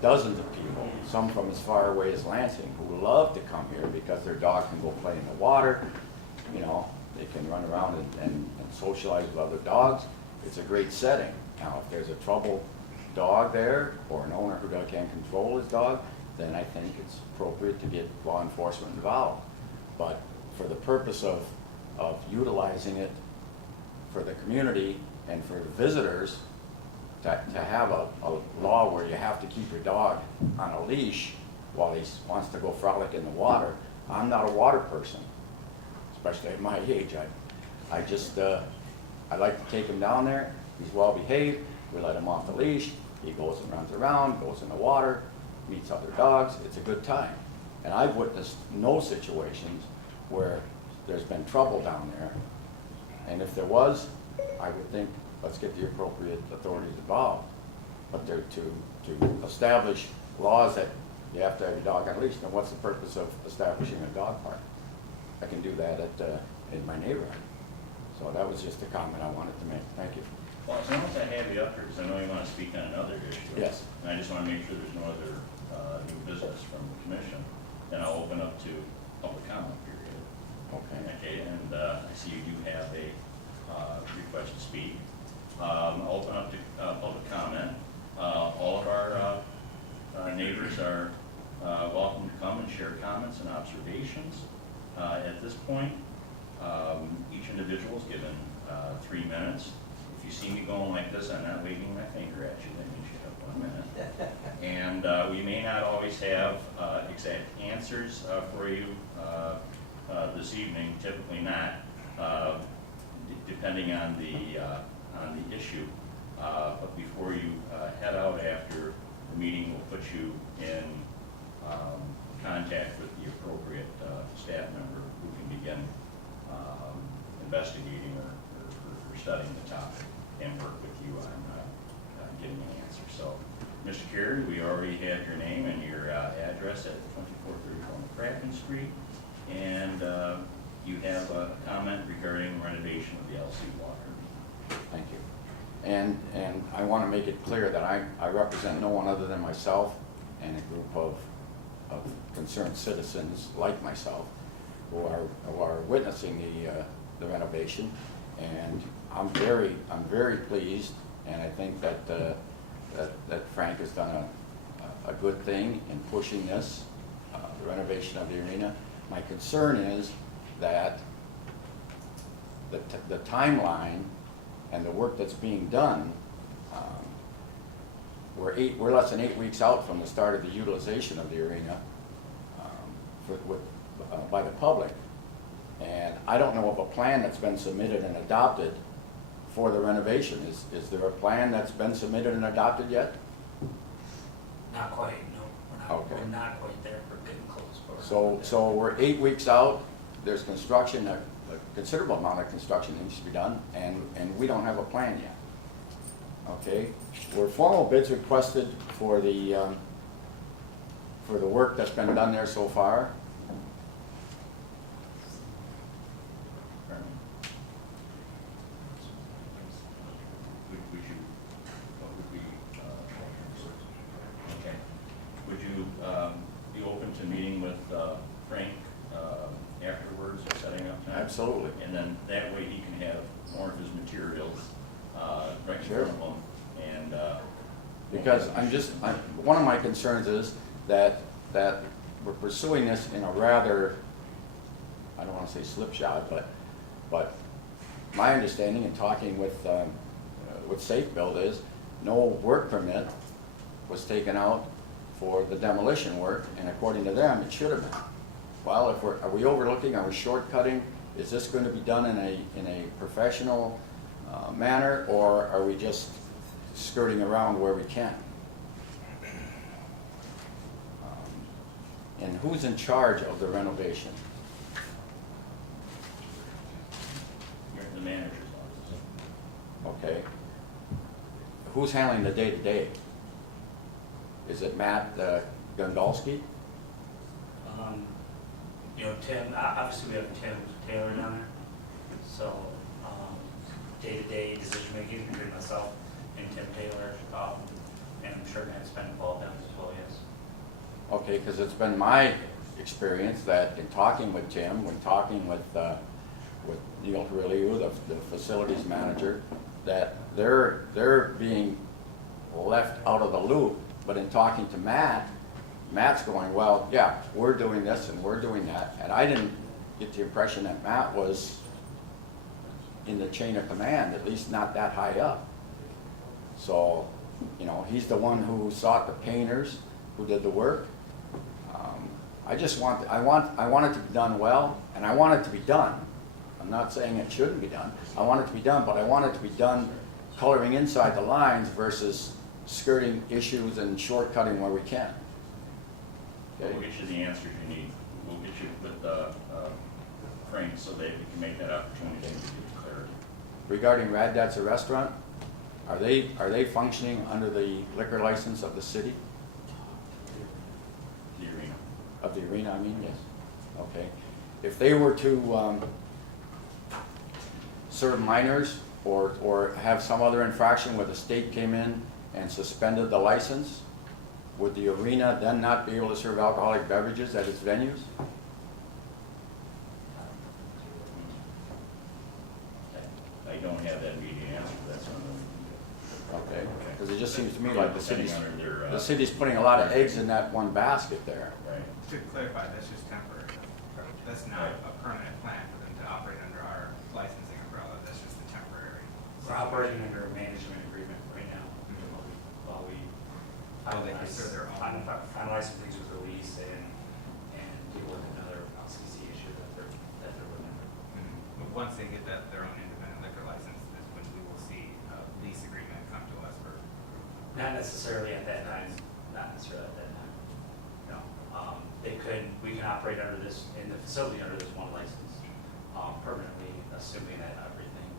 dozens of people, some from as far away as Lansing, who love to come here because their dog can go play in the water. They can run around and socialize with other dogs. It's a great setting. Now, if there's a troubled dog there or an owner who can't control his dog, then I think it's appropriate to get law enforcement involved. But for the purpose of utilizing it for the community and for the visitors, to have a law where you have to keep your dog on a leash while he wants to go frolic in the water, I'm not a water person, especially at my age. I like to take him down there. He's well behaved. We let him off the leash. He goes and runs around, goes in the water, meets other dogs. It's a good time. And I've witnessed no situations where there's been trouble down there. And if there was, I would think, let's get the appropriate authorities involved. But to establish laws that you have to have your dog on a leash, then what's the purpose of establishing a dog park? I can do that in my neighborhood. So that was just a comment I wanted to make. Thank you. Well, as long as I have you up here, because I know you want to speak on another issue. Yes. And I just want to make sure there's no other new business from the commission. Then I'll open up to public comment period. Okay. Okay, and I see you do have a request to speak. I'll open up to public comment. All of our neighbors are welcome to come and share comments and observations. At this point, each individual is given 3 minutes. If you see me going like this, I'm not waving my finger at you, then you should have 1 minute. And we may not always have exact answers for you this evening, typically not, depending on the issue. But before you head out after the meeting, we'll put you in contact with the appropriate staff member who can begin investigating or studying the topic and work with you on getting an answer. So, Mr. Carey, we already had your name and your address at 2434 McCracken Street, and you have a comment regarding renovation of the LC water. Thank you. And I want to make it clear that I represent no one other than myself and a group of concerned citizens like myself who are witnessing the renovation, and I'm very pleased, and I think that Frank has done a good thing in pushing this, the renovation of the arena. My concern is that the timeline and the work that's being done, we're less than 8 weeks out from the start of the utilization of the arena, by the public. And I don't know of a plan that's been submitted and adopted for the renovation. Is there a plan that's been submitted and adopted yet? Not quite, no. Okay. We're not quite there, we're getting close. So we're 8 weeks out, there's construction, a considerable amount of construction needs to be done, and we don't have a plan yet. Okay, were formal bids requested for the work that's been done there so far? Would you, what would be, okay. Would you be open to meeting with Frank afterwards or setting up time? Absolutely. And then that way he can have more of his materials right in Sure. front of him. And Because one of my concerns is that we're pursuing this in a rather, I don't want to say slipshod, but my understanding in talking with Safe Build is no work permit was taken out for the demolition work, and according to them, it should have been. Well, are we overlooking, are we shortcutting? Is this going to be done in a professional manner, or are we just skirting around where we can? And who's in charge of the renovation? you're in the manager's office. Okay. Who's handling the day-to-day? Is it Matt Gondolski? You know, Tim, obviously we have Tim Taylor down there. So, day-to-day decision-making between myself and Tim Taylor, and I'm sure Matt's been involved in it as well, yes. Okay, because it's been my experience that in talking with Tim, when talking with Neil Carrillo, the facilities manager, that they're being left out of the loop. But in talking to Matt's going, well, yeah, we're doing this and we're doing that. And I didn't get the impression that Matt was in the chain of command, at least not that high up. So, you know, he's the one who sought the painters, who did the work. I want it to be done well, and I want it to be done. I'm not saying it shouldn't be done. I want it to be done, but I want it to be done coloring inside the lines versus skirting issues and shortcutting where we can. Okay? We'll get you the answers you need. We'll get you with Frank so that you can make that opportunity to get clarity. Regarding Rad Dad's a restaurant, are they functioning under the liquor license of the city? The arena. Of the arena, I mean, yes. Okay. If they were to serve minors or have some other infraction where the state came in and suspended the license, would the arena then not be able to serve alcoholic beverages at its venues? I don't have that immediate answer for that, so Okay. Because it just seems to me like the Depending city's, on their, the city's putting a lot of eggs in that one basket there. right. To clarify, that's just temporary. That's not a permanent plan for them to operate under our licensing umbrella. That's just a temporary. We're operating under a management agreement right now, while we Oh, they can serve their own. finalize some things with the lease and deal with another LCC issue that they're looking at. But once they get their own independent liquor license, is when we will see a lease agreement come to us for. Not necessarily at that time, not necessarily at that time, no. We can operate under this, in the facility under this one license, permanently, assuming that everything,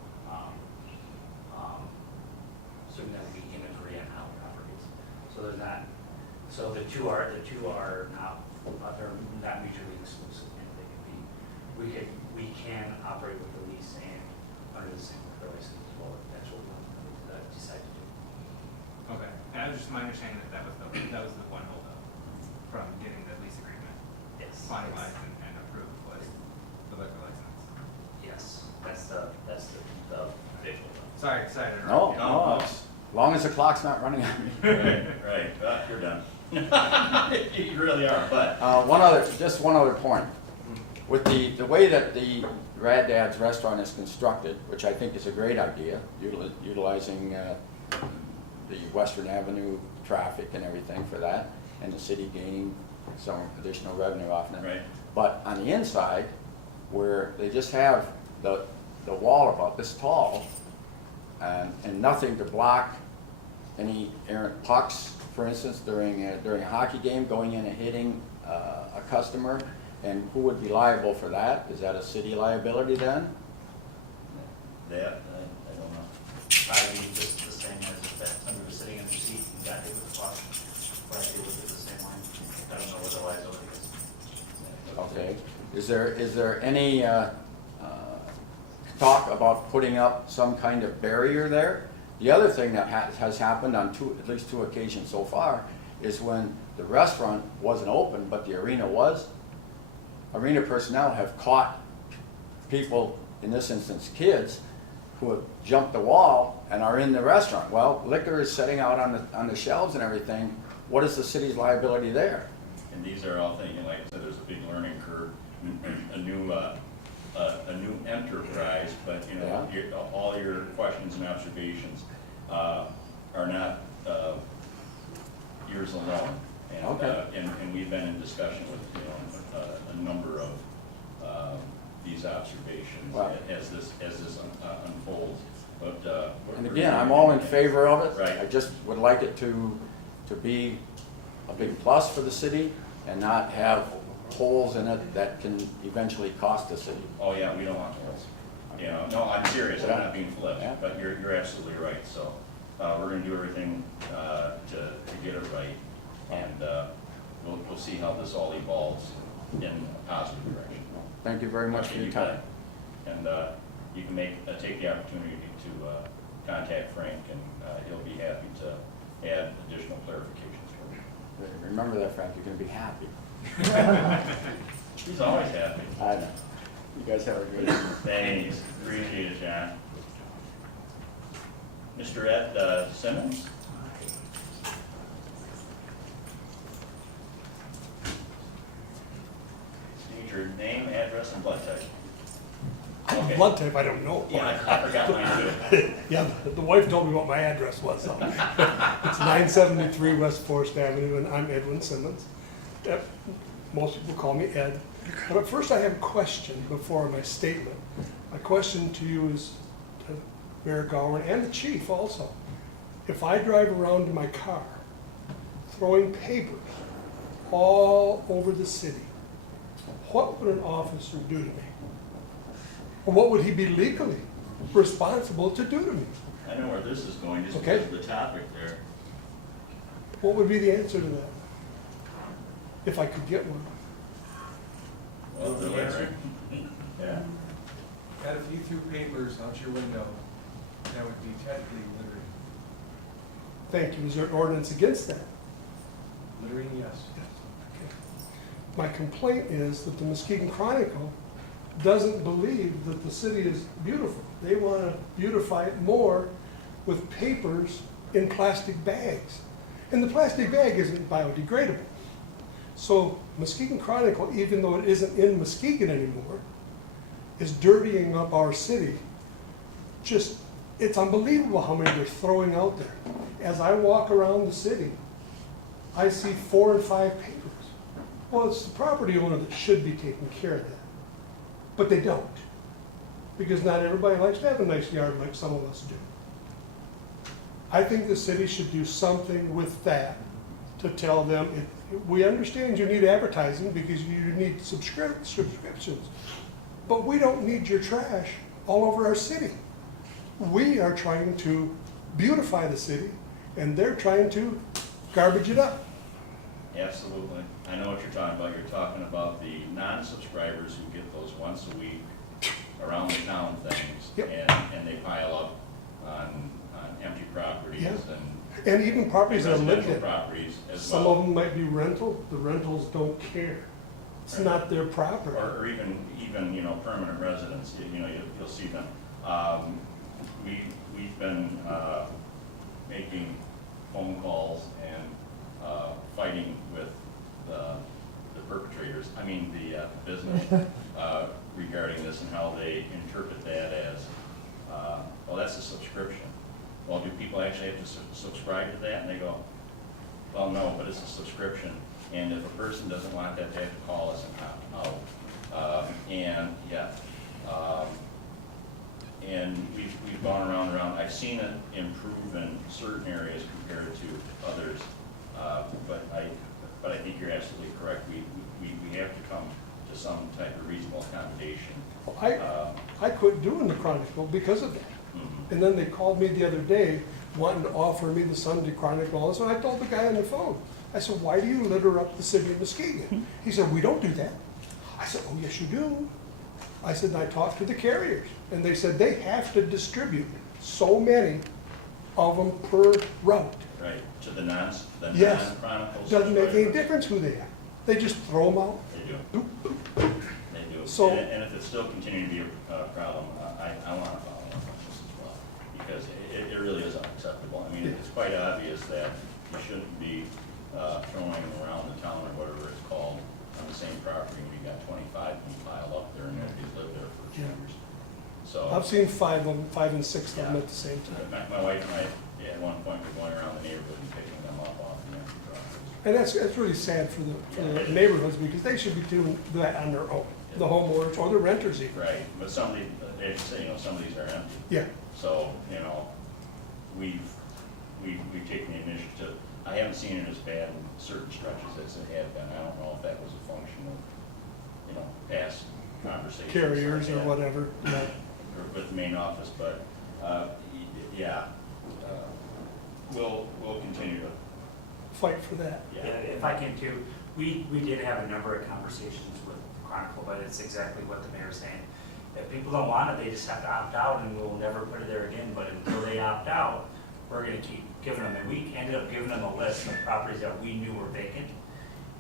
assuming that we can agree on how it operates. So there's not, so the two are not, they're not mutually exclusive, and they can be, we can operate with the lease and under the same liquor license as well, if that's what we want to decide to do. Okay, and I was just my understanding that that was the one holdup from getting the lease agreement Yes. finalized and approved was the liquor license. Yes, that's the official one. Sorry to interrupt. No, you. no, as long as the clock's not running on me. Right, you're done. You really are, but. Just one other point. With the way that the Rad Dad's restaurant is constructed, which I think is a great idea, utilizing the Western Avenue traffic and everything for that, and the city gaining some additional revenue off of it. Right. But on the inside, where they just have the wall about this tall, and nothing to block any errant pucks, for instance, during a hockey game, going in and hitting a customer, and who would be liable for that? Is that a city liability then? That, I don't know. Probably just the same as if that somebody was sitting in the seat and got hit with the puck. Probably would be the same line. I don't know what the liability is. Okay. Is there any talk about putting up some kind of barrier there? The other thing that has happened on at least two occasions so far is when the restaurant wasn't open, but the arena was, arena personnel have caught people, in this instance kids, who have jumped the wall and are in the restaurant. Well, liquor is setting out on the shelves and everything. What is the city's liability there? And these are all things, like I said, there's a big learning curve, a new enterprise, but you know, all your questions and observations are not yours alone. And, okay. And we've been in discussion with a number of these observations as this unfolds. But and again, I'm all in favor of it. Right. I just would like it to be a big plus for the city and not have holes in it that can eventually cost the city. Oh yeah, we don't want holes. You know, no, I'm serious. I'm not being flip, but you're absolutely right. So we're going to do everything to get it right, and we'll see how this all evolves in a positive direction. Thank you very much for your time. And you can take the opportunity to contact Frank, and he'll be happy to add additional clarifications for you. Remember that, Frank. You're going to be happy. He's always happy. I know. You guys have a good evening. Thanks. Appreciate it, John. Mr. Ed Simmons? Need your name, address, and blood type. Okay. Blood type, I don't know. Yeah, I forgot mine too. Yeah, the wife told me what my address was. So. It's 973 West Forest Avenue, and I'm Edwin Simmons. Most people call me Ed. But first I have a question before my statement. My question to you is to Mayor Gowan and the chief also. If I drive around in my car throwing papers all over the city, what would an officer do to me? Or what would he be legally responsible to do to me? I know where this is going, just Okay. because of the topic there. What would be the answer to that? If I could get one. Well, the answer. Yeah. And if you threw papers out your window, that would be technically littering. Thank you. Is there an ordinance against that? Littering, yes. Okay. My complaint is that the Muskegon Chronicle doesn't believe that the city is beautiful. They want to beautify it more with papers in plastic bags. And the plastic bag isn't biodegradable. So Muskegon Chronicle, even though it isn't in Muskegon anymore, is dirtying up our city. Just, it's unbelievable how many they're throwing out there. As I walk around the city, I see 4 and 5 papers. Well, it's the property owner that should be taking care of that. But they don't. Because not everybody likes to have a nice yard like some of us do. I think the city should do something with that to tell them, we understand you need advertising because you need subscriptions, but we don't need your trash all over our city. We are trying to beautify the city, and they're trying to garbage it up. Absolutely. I know what you're talking about. You're talking about the non-subscribers who get those once a week around the town things, Yep. and they pile up on empty properties Yeah. and And even properties that are lived residential in. properties as Some well. of them might be rental, the rentals don't care. It's Right. not their property. Or even permanent residents, you'll see them. We've been making phone calls and fighting with the perpetrators, the business regarding this and how they interpret that as, well, that's a subscription. Well, do people actually have to subscribe to that? And they go, Well, no, but it's a subscription, and if a person doesn't want that, they have to call us and opt out. And, yeah, and we've gone around and around. I've seen it improve in certain areas compared to others, but I think you're absolutely correct. We have to come to some type of reasonable accommodation. I quit doing the Chronicle because of that. Mhm. And then they called me the other day wanting to offer me the Sunday Chronicle. And so I told the guy on the phone, I said, why do you litter up the city of Muskegon? He said, we don't do that. I said, oh, yes, you do. I said, and I talked to the carriers, and they said they have to distribute so many of them per route. Right, to the Yes. non-Chronicles. Doesn't make any difference who they are. They just throw them out. They do. Boop, boop. They do. So- And if it's still continuing to be a problem, I want to follow up on this as well, because it really is unacceptable. I mean, it's quite obvious that you shouldn't be throwing them around the town or whatever it's called on the same property when you got 25 of them piled up there and nobody's lived there for Yeah. years. So. I've seen 5 and 6 of them at the same time. My wife and I, at one point, were going around the neighborhood and picking them up off the empty properties. And that's really sad for the neighborhoods, because they should be doing that on their own, the homeowners or the renters even. Right, but somebody, as you say, some of these are empty. Yeah, So, we've taken the initiative. I haven't seen it as bad in certain stretches as it had been. I don't know if that was a function of, past conversations. carriers I or had whatever, yeah. With the main office, but, yeah, we'll continue to, Fight for that. yeah. If I can too, we did have a number of conversations with Chronicle, but it's exactly what the mayor's saying. If people don't want it, they just have to opt out, and we'll never put it there again, but until they opt out, we're gonna keep giving them, and we ended up giving them a list of properties that we knew were vacant,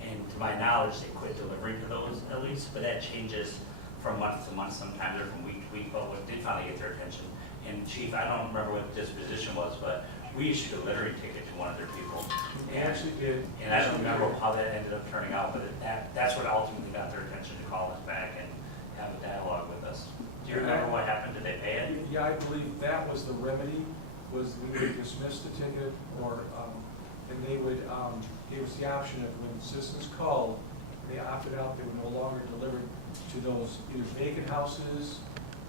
and to my knowledge, they quit delivering to those at least, but that changes from month to month, sometimes or from week to week, but what did finally get their attention, and Chief, I don't remember what this position was, but we issued a littering ticket to one of their people. We actually did. And I don't remember how that ended up turning out, but that's what ultimately got their attention, to call us back and have a dialogue with us. Do you remember what happened? Did they pay it? Yeah, I believe that was the remedy, was we would dismiss the ticket, or, and they would, give us the option of when citizens called, they opted out, they would no longer deliver to those either vacant houses,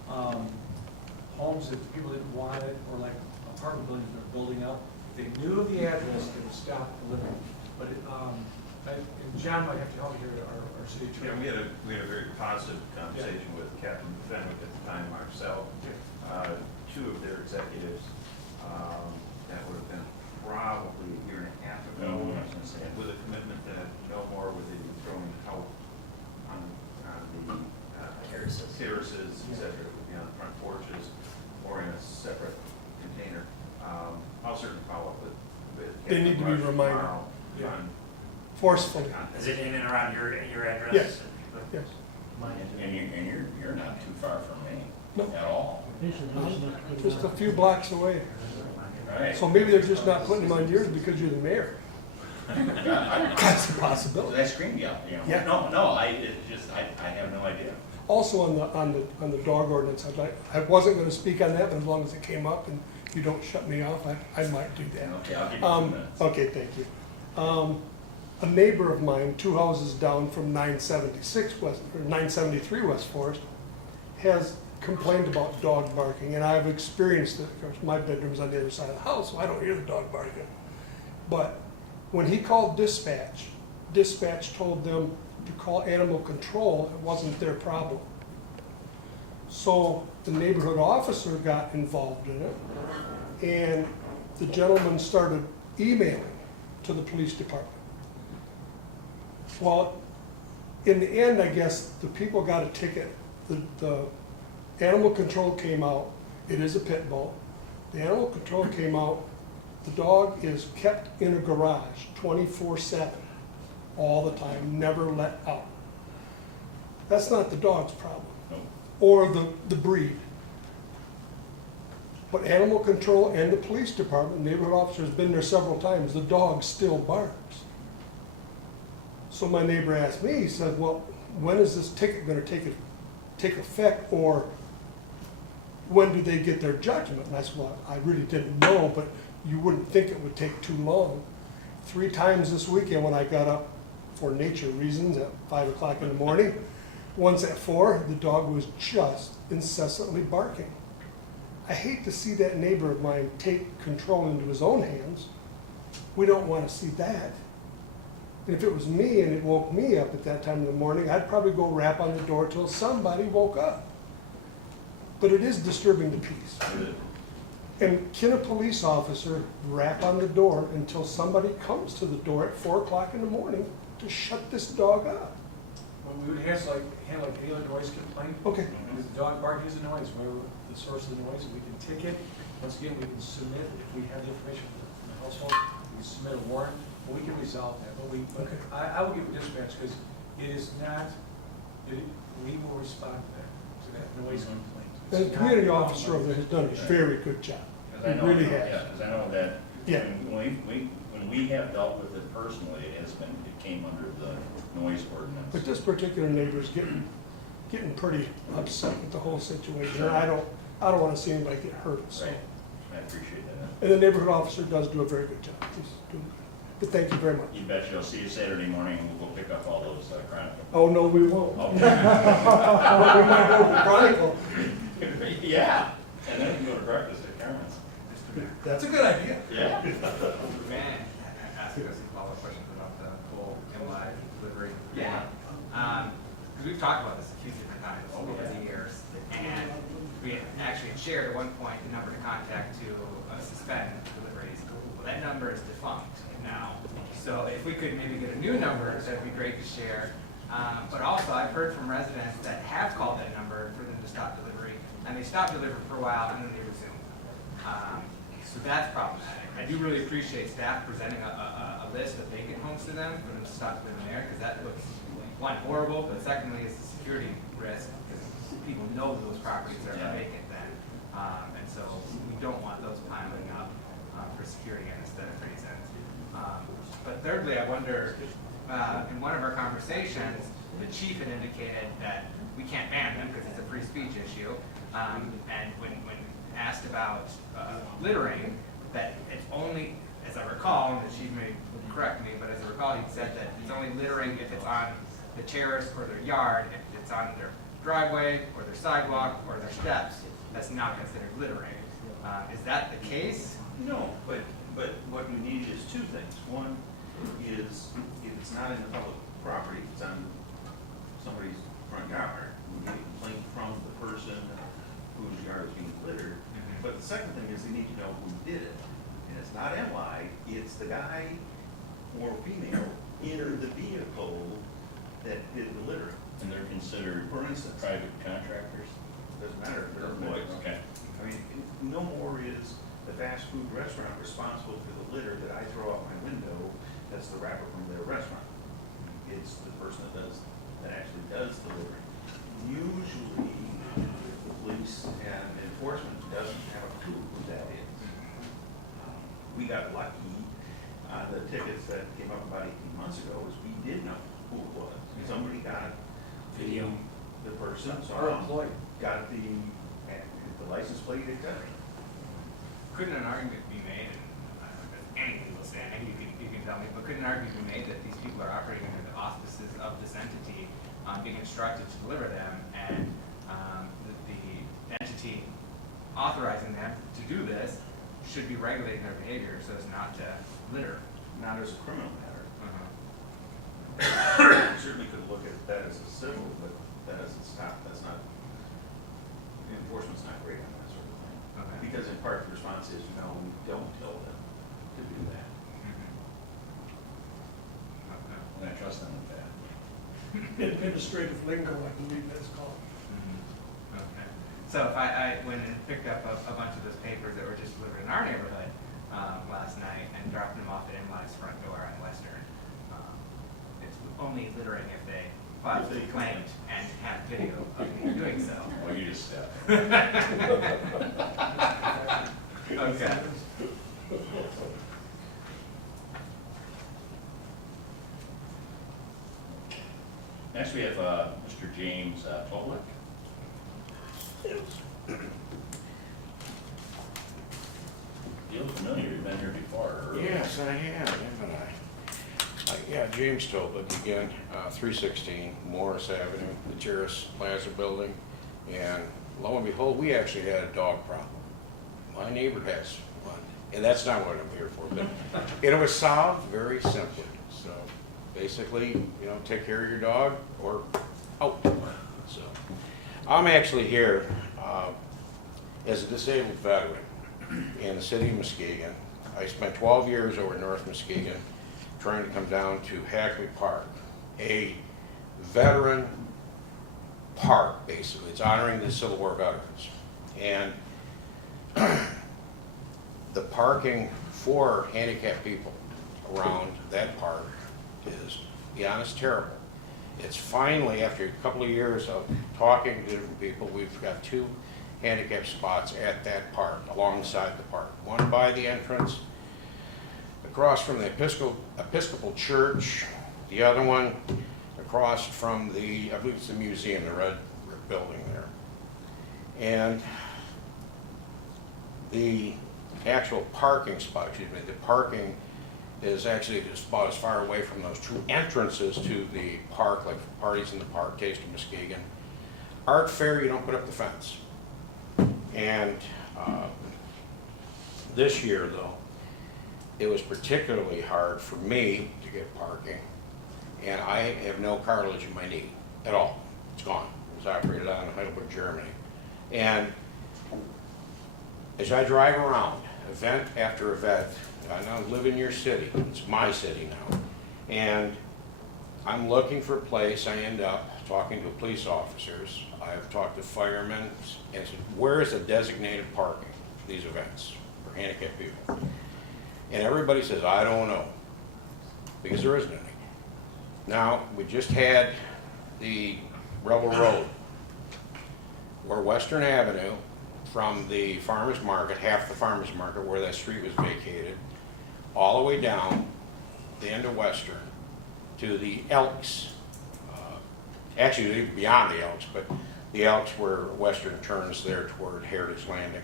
homes that people didn't want it, or like apartment buildings that are building up. If they knew the address, they would stop delivering. But, and John might have to help me here, our city Yeah, attorney. we had a very positive conversation with Catherine Ave at the time, Marcel. Two of their executives, that would have been probably a year and a half ago, with a commitment that no more would they be thrown out on the terraces, et cetera. It would be on the front porches or in a separate container. I'll certainly follow up with They need to be Catherine reminded. tomorrow on Forcefully. Is it in and around your address? Yes. Yes. And you're not too far from me No. at all. Just a few blocks away. Right. So maybe they're just not putting them on yours because you're the mayor. I That's a possibility. screamed you out, Yeah. No, I have no idea. Also on the dog ordinance, I wasn't gonna speak on that, but as long as it came up and you don't shut me off, I might do that. Okay, I'll give you 2 minutes. Okay, thank you. A neighbor of mine, 2 houses down from 973 West Forest, has complained about dog barking, and I've experienced it. Of course, my bedroom's on the other side of the house, so I don't hear the dog barking. But when he called dispatch, dispatch told them to call animal control. It wasn't their problem. So the neighborhood officer got involved in it, and the gentleman started emailing to the police department. Well, in the end, I guess the people got a ticket. The animal control came out. It is a pit bull. The animal control came out. The dog is kept in a garage 24/7, all the time, never let out. That's not the dog's problem, No. or the breed. But animal control and the police department, neighborhood officer's been there several times, the dog still barks. So my neighbor asked me, he said, well, when is this ticket gonna take effect, or when do they get their judgment? And I said, well, I really didn't know, but you wouldn't think it would take too long. 3 times this weekend when I got up for nature reasons at 5 o'clock in the morning. Once at 4, the dog was just incessantly barking. I hate to see that neighbor of mine take control into his own hands. We don't want to see that. And if it was me and it woke me up at that time in the morning, I'd probably go rap on the door till somebody woke up. But it is disturbing the peace. And can a police officer rap on the door until somebody comes to the door at 4 o'clock in the morning to shut this dog up? Well, we would handle any other noise complaint. Okay. Because the dog bark is a noise, whatever the source of the noise, we can ticket. Once again, we can submit, if we have the information from the household, we can submit a warrant, and we can resolve that. But I will give a dispatch, because it is not, we will respond to that noise complaint. And the community officer over there has done a very good job. He really has. Yeah, because I know that Yeah. when we have dealt with it personally, it came under the noise ordinance. But this particular neighbor's getting pretty upset with the whole situation. And I don't want to see anybody get hurt, so. Right. I appreciate that. And the neighborhood officer does do a very good job. He's doing good. But thank you very much. You bet you'll see you Saturday morning, and we'll go pick up all those Chronicles. Oh, no, we won't. Okay. But we might go to the Chronicle. Yeah, and then we can go to breakfast at Concurrence. That's a good idea. Yeah. May I ask you some follow-up questions about the whole MLI delivery? Yeah. Because we've talked about this a few different times over the years, and we actually shared at one point the number to contact to suspend deliveries. Well, that number is defunct now. So if we could maybe get a new number, that'd be great to share. But also, I've heard from residents that have called that number for them to stop delivery, and they stop delivery for a while, and then they resume. So that's problematic. I do really appreciate staff presenting a list of vacant homes to them for them to stop living there, because that looks, one, horrible, but secondly, it's a security risk, because people know those properties are vacant then. And so we don't want those piling up for security and aesthetic reasons. But thirdly, I wonder, in one of our conversations, the chief had indicated that we can't ban them because it's a free speech issue. And when asked about littering, that it's only, as I recall, and the chief may correct me, but as I recall, he said that it's only littering if it's on the terrace or their yard, if it's on their driveway or their sidewalk or their steps, that's not considered littering. Is that the case? No, but what we need is two things. One is, if it's not in the public property, it's on somebody's front yard, we get a complaint from the person whose yard is being littered. But the second thing is they need to know who did it. And it's not MY, it's the guy or female in the vehicle that did the littering. And they're considered, For instance, private contractors? doesn't matter if they're employees. Okay. I mean, no more is the fast food restaurant responsible for the litter that I throw out my window, that's the wrapper from their restaurant. It's the person that actually does the littering. Usually, the police and enforcement doesn't have a clue who that is. We got lucky on the tickets that came up about 18 months ago, is we did know who it was. Somebody got Video. the person, Our employee. got the license plate, etc. Couldn't an argument be made, and any legal standing, you can tell me, but couldn't an argument be made that these people are operating under the auspices of this entity, being instructed to deliver them, and the entity authorizing them to do this should be regulating their behavior so as not to litter? Not as a criminal matter. Uh-huh. Certainly could look at that as a civil, but that's not, the enforcement's not great on that sort of thing. Okay. Because in part, the response is, no, we don't tell them to do that. Okay. And I trust them with that. Administrative lingo, I believe that's called. Okay. So if I went and picked up a bunch of those papers that were just delivered in our neighborhood last night and dropped them off at MLI's front door on Western, it's only littering if they file a complaint and have video of me doing so. Well, you just step. Okay. Next, we have Mr. James Toblick. You look familiar, you've been here before. or- Yes, I have, haven't I? Yeah, James Tobin, again, 316 Morris Avenue, the TERRACE Plaza building. And lo and behold, we actually had a dog problem. My neighbor has one, and that's not what I'm here for, but it was solved very simply. So basically, you know, take care of your dog or out. So I'm actually here as a disabled veteran in the city of Muskegon. I spent 12 years over in North Muskegon trying to come down to Hackley Park, a veteran park, basically. It's honoring the Civil War veterans. And the parking for handicapped people around that park is, to be honest, terrible. It's finally, after a couple of years of talking to different people, we've got 2 handicap spots at that park, alongside the park. One by the entrance, across from the Episcopal Church, the other one across from the, I believe it's the museum, the red brick building there. And the actual parking spot, excuse me, the parking is actually just about as far away from those 2 entrances to the park, like Parties in the Park, Taste of Muskegon. Art Fair, you don't put up the fence. And this year, though, it was particularly hard for me to get parking, and I have no cartilage in my knee at all. It's gone. It was operated on in Heidelberg, Germany. And as I drive around, event after event, I now live in your city. It's my city now. And I'm looking for a place. I end up talking to police officers. I've talked to firemen and said, where is the designated parking for these events for handicapped people? And everybody says, I don't know, because there isn't any. Now, we just had the Rebel Road, where Western Avenue, from the farmer's market, half the farmer's market where that street was vacated, all the way down the end of Western to the Elks. Actually, even beyond the Elks, but the Elks where Western turns there toward Heritage Landing.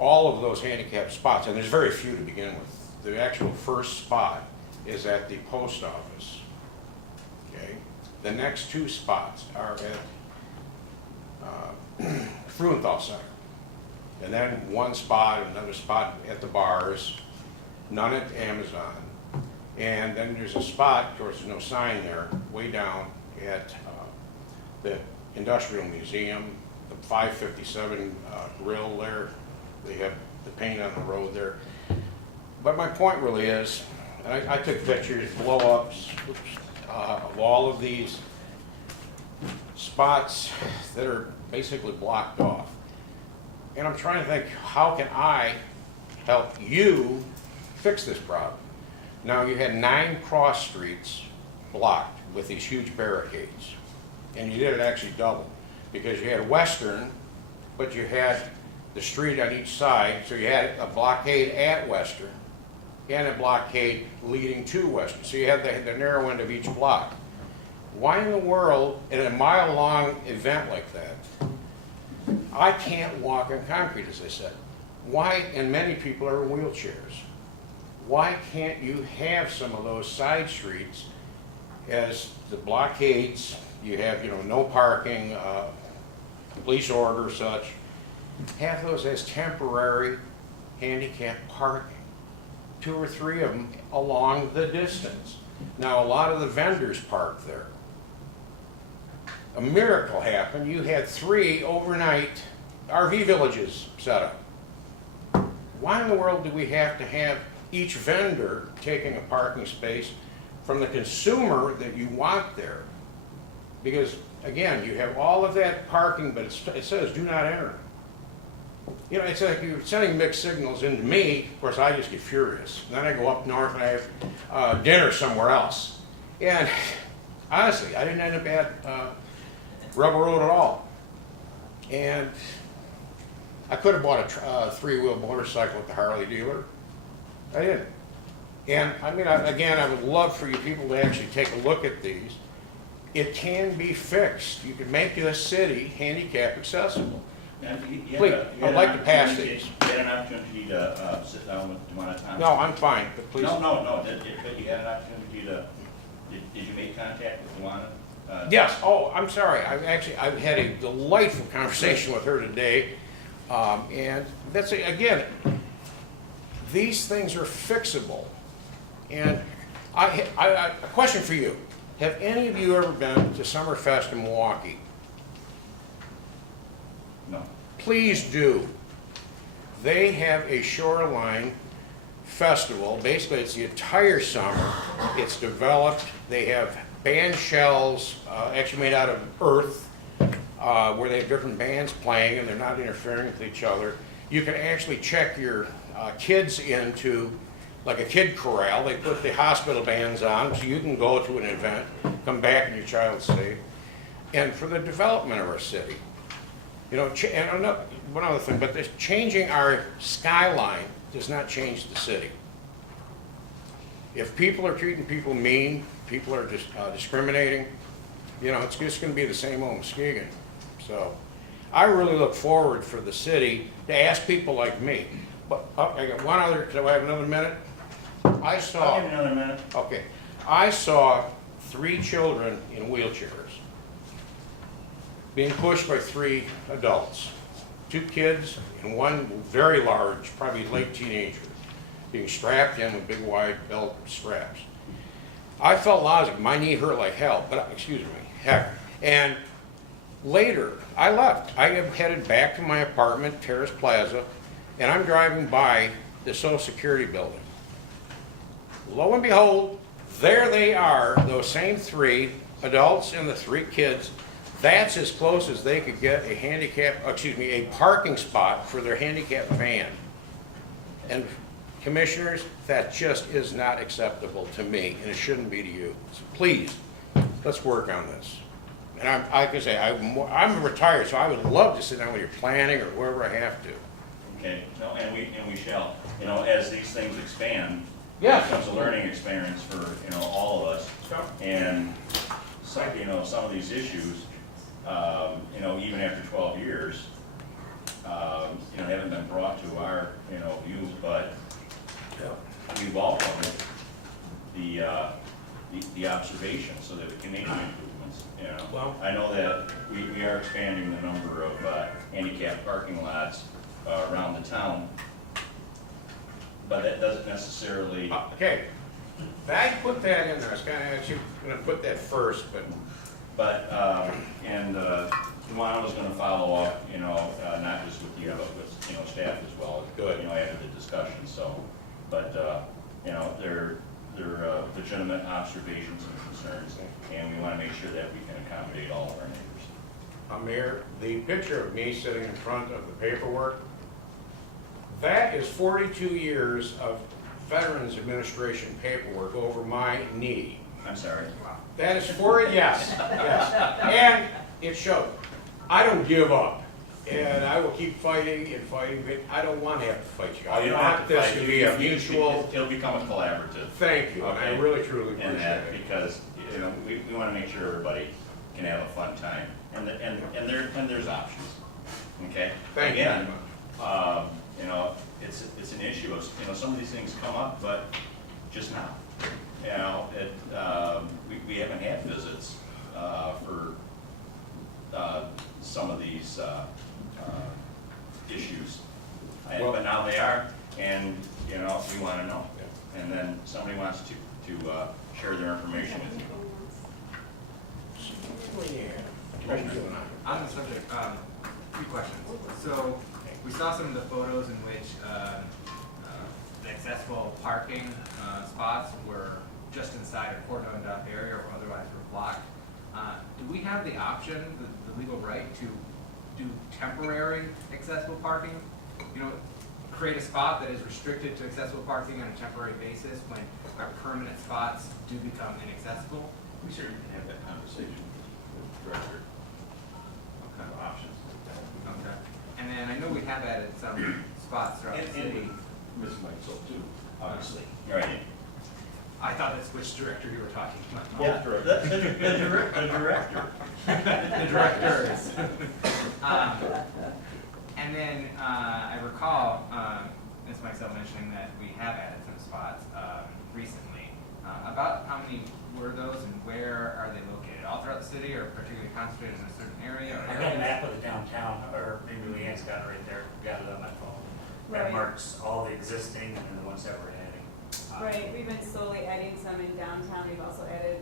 All of those handicapped spots, and there's very few to begin with. The actual first spot is at the post office. Okay, the next 2 spots are at Fruenthal Center, and then 1 spot, another spot at the bars, none at Amazon, and then there's a spot, of course there's no sign there, way down at the Industrial Museum, the 557 grill there. They have the paint on the road there. But my point really is, and I took pictures, blow-ups of all of these spots that are basically blocked off. And I'm trying to think, how can I help you fix this problem? Now, you had 9 cross streets blocked with these huge barricades. And you did it actually double, because you had Western, but you had the street on each side, so you had a blockade at Western and a blockade leading to Western. So you had the narrow end of each block. Why in the world, in a mile-long event like that, I can't walk on concrete, as I said. Why, and many people are in wheelchairs, why can't you have some of those side streets as the blockades, you have, you know, no parking, police order, such, have those as temporary handicap parking, 2 or 3 of them along the distance. Now, a lot of the vendors park there. A miracle happened. You had 3 overnight RV villages set up. Why in the world do we have to have each vendor taking a parking space from the consumer that you want there? Because, again, you have all of that parking, but it says do not enter. You know, it's like you're sending mixed signals into me. Of course, I just get furious. And then I go up north and I have dinner somewhere else. And honestly, I didn't end up at Rebel Road at all. And I could have bought a 3-wheel motorcycle at the Harley dealer. I didn't. And I mean, again, I would love for you people to actually take a look at these. It can be fixed. You can make this city handicap accessible. Please, I'd like to pass these. You had an opportunity to sit down with Dewana Thompson? No, I'm fine, but please. No, but you had an opportunity to, did you make contact with Dewana? Yes, oh, I'm sorry, I've had a delightful conversation with her today. And that's, again, these things are fixable. And a question for you. Have any of you ever been to Summerfest in Milwaukee? No. Please do. They have a shoreline festival. Basically, it's the entire summer. It's developed. They have band shells, actually made out of earth, where they have different bands playing and they're not interfering with each other. You can actually check your kids into like a kid corral. They put the hospital bands on so you can go to an event, come back and your child's safe. And for the development of our city, you know, and one other thing, but this changing our skyline does not change the city. If people are treating people mean, people are just discriminating, you know, it's just going to be the same old Muskegon. So I really look forward for the city to ask people like me. But I got one other, do I have another minute? I saw. I'll give you another minute. Okay. I saw 3 children in wheelchairs being pushed by 3 adults. 2 kids and 1 very large, probably late teenager, being strapped in with big wide belt straps. I felt lousy. My knee hurt like hell, but excuse me, heck. And later, I left. I headed back to my apartment, Terrace Plaza, and I'm driving by the Social Security building. Lo and behold, there they are, those same 3 adults and the 3 kids. That's as close as they could get a parking spot for their handicapped van. And commissioners, that just is not acceptable to me, and it shouldn't be to you. So please, let's work on this. And like I say, I'm retired, so I would love to sit down with your planning or wherever I have to. Okay, no, and we shall. You know, as these things expand, Yeah. it becomes a learning experience for, you know, all of us. And so, you know, some of these issues, you know, even after 12 years, you know, haven't been brought to our, you know, views, but we welcome the observation so that we can make improvements. You know, Well, I know that we are expanding the number of handicapped parking lots around the town, but that doesn't necessarily. Okay, I put that in there. I was kind of actually going to put that first, but. And Dewana was going to follow up, you know, not just with you, but with, you know, staff as well. Good. You know, after the discussion. So, but you know, they're legitimate observations and concerns, and we want to make sure that we can accommodate all of our neighbors. Mayor, the picture of me sitting in front of the paperwork, that is 42 years of Veterans Administration paperwork over my knee. I'm sorry. That is for it, yes, yes. And it showed. I don't give up. And I will keep fighting and fighting, but I don't want to have to fight you. Oh, you don't have to this fight. to be a mutual. It'll become a collaborative. Thank you, and I really truly And appreciate that, it. because, you know, we want to make sure everybody can have a fun time, and there's options, okay? Thank you. Again, you know, it's an issue of, you know, some of these things come up, but just now. You know, we haven't had visits for some of these issues. But now they are, and, you know, we want to know. And then somebody wants to share their information with you. On the subject, 3 questions. So, we saw some of the photos in which the accessible parking spots were just inside a cordoned off area or otherwise were blocked. Do we have the option, the legal right to do temporary accessible parking? You know, create a spot that is restricted to accessible parking on a temporary basis when our permanent spots do become inaccessible? We certainly can have that conversation with the director. What kind of options? Okay. And then I know we have added some spots throughout the city. Ms. Mike, too, obviously. Right. I thought that's which director you were talking about. Yeah, the director. The directors. And then I recall Ms. Mixell mentioning that we have added some spots recently. About how many were those and where are they located? All throughout the city or particularly concentrated in a certain area? Or I got a map of the downtown, or maybe Leanne's got it right there, got it on my phone. That Right. marks all the existing and the ones that we're adding. Right, we've been slowly adding some in downtown, we've also added,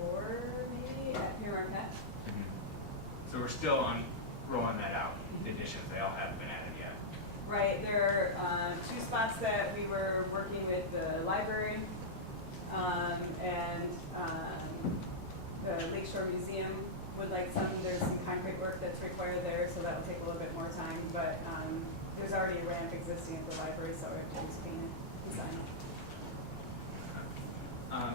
4 maybe at Pier Marquette. So we're still on rolling that out, the additions, they all haven't been added yet. Right, there are 2 spots that we were working with the library, and the Lakeshore Museum would like some, there's some concrete work that's required there, so that will take a little bit more time, but there's already a ramp existing at the library, so we have to just paint it, design it.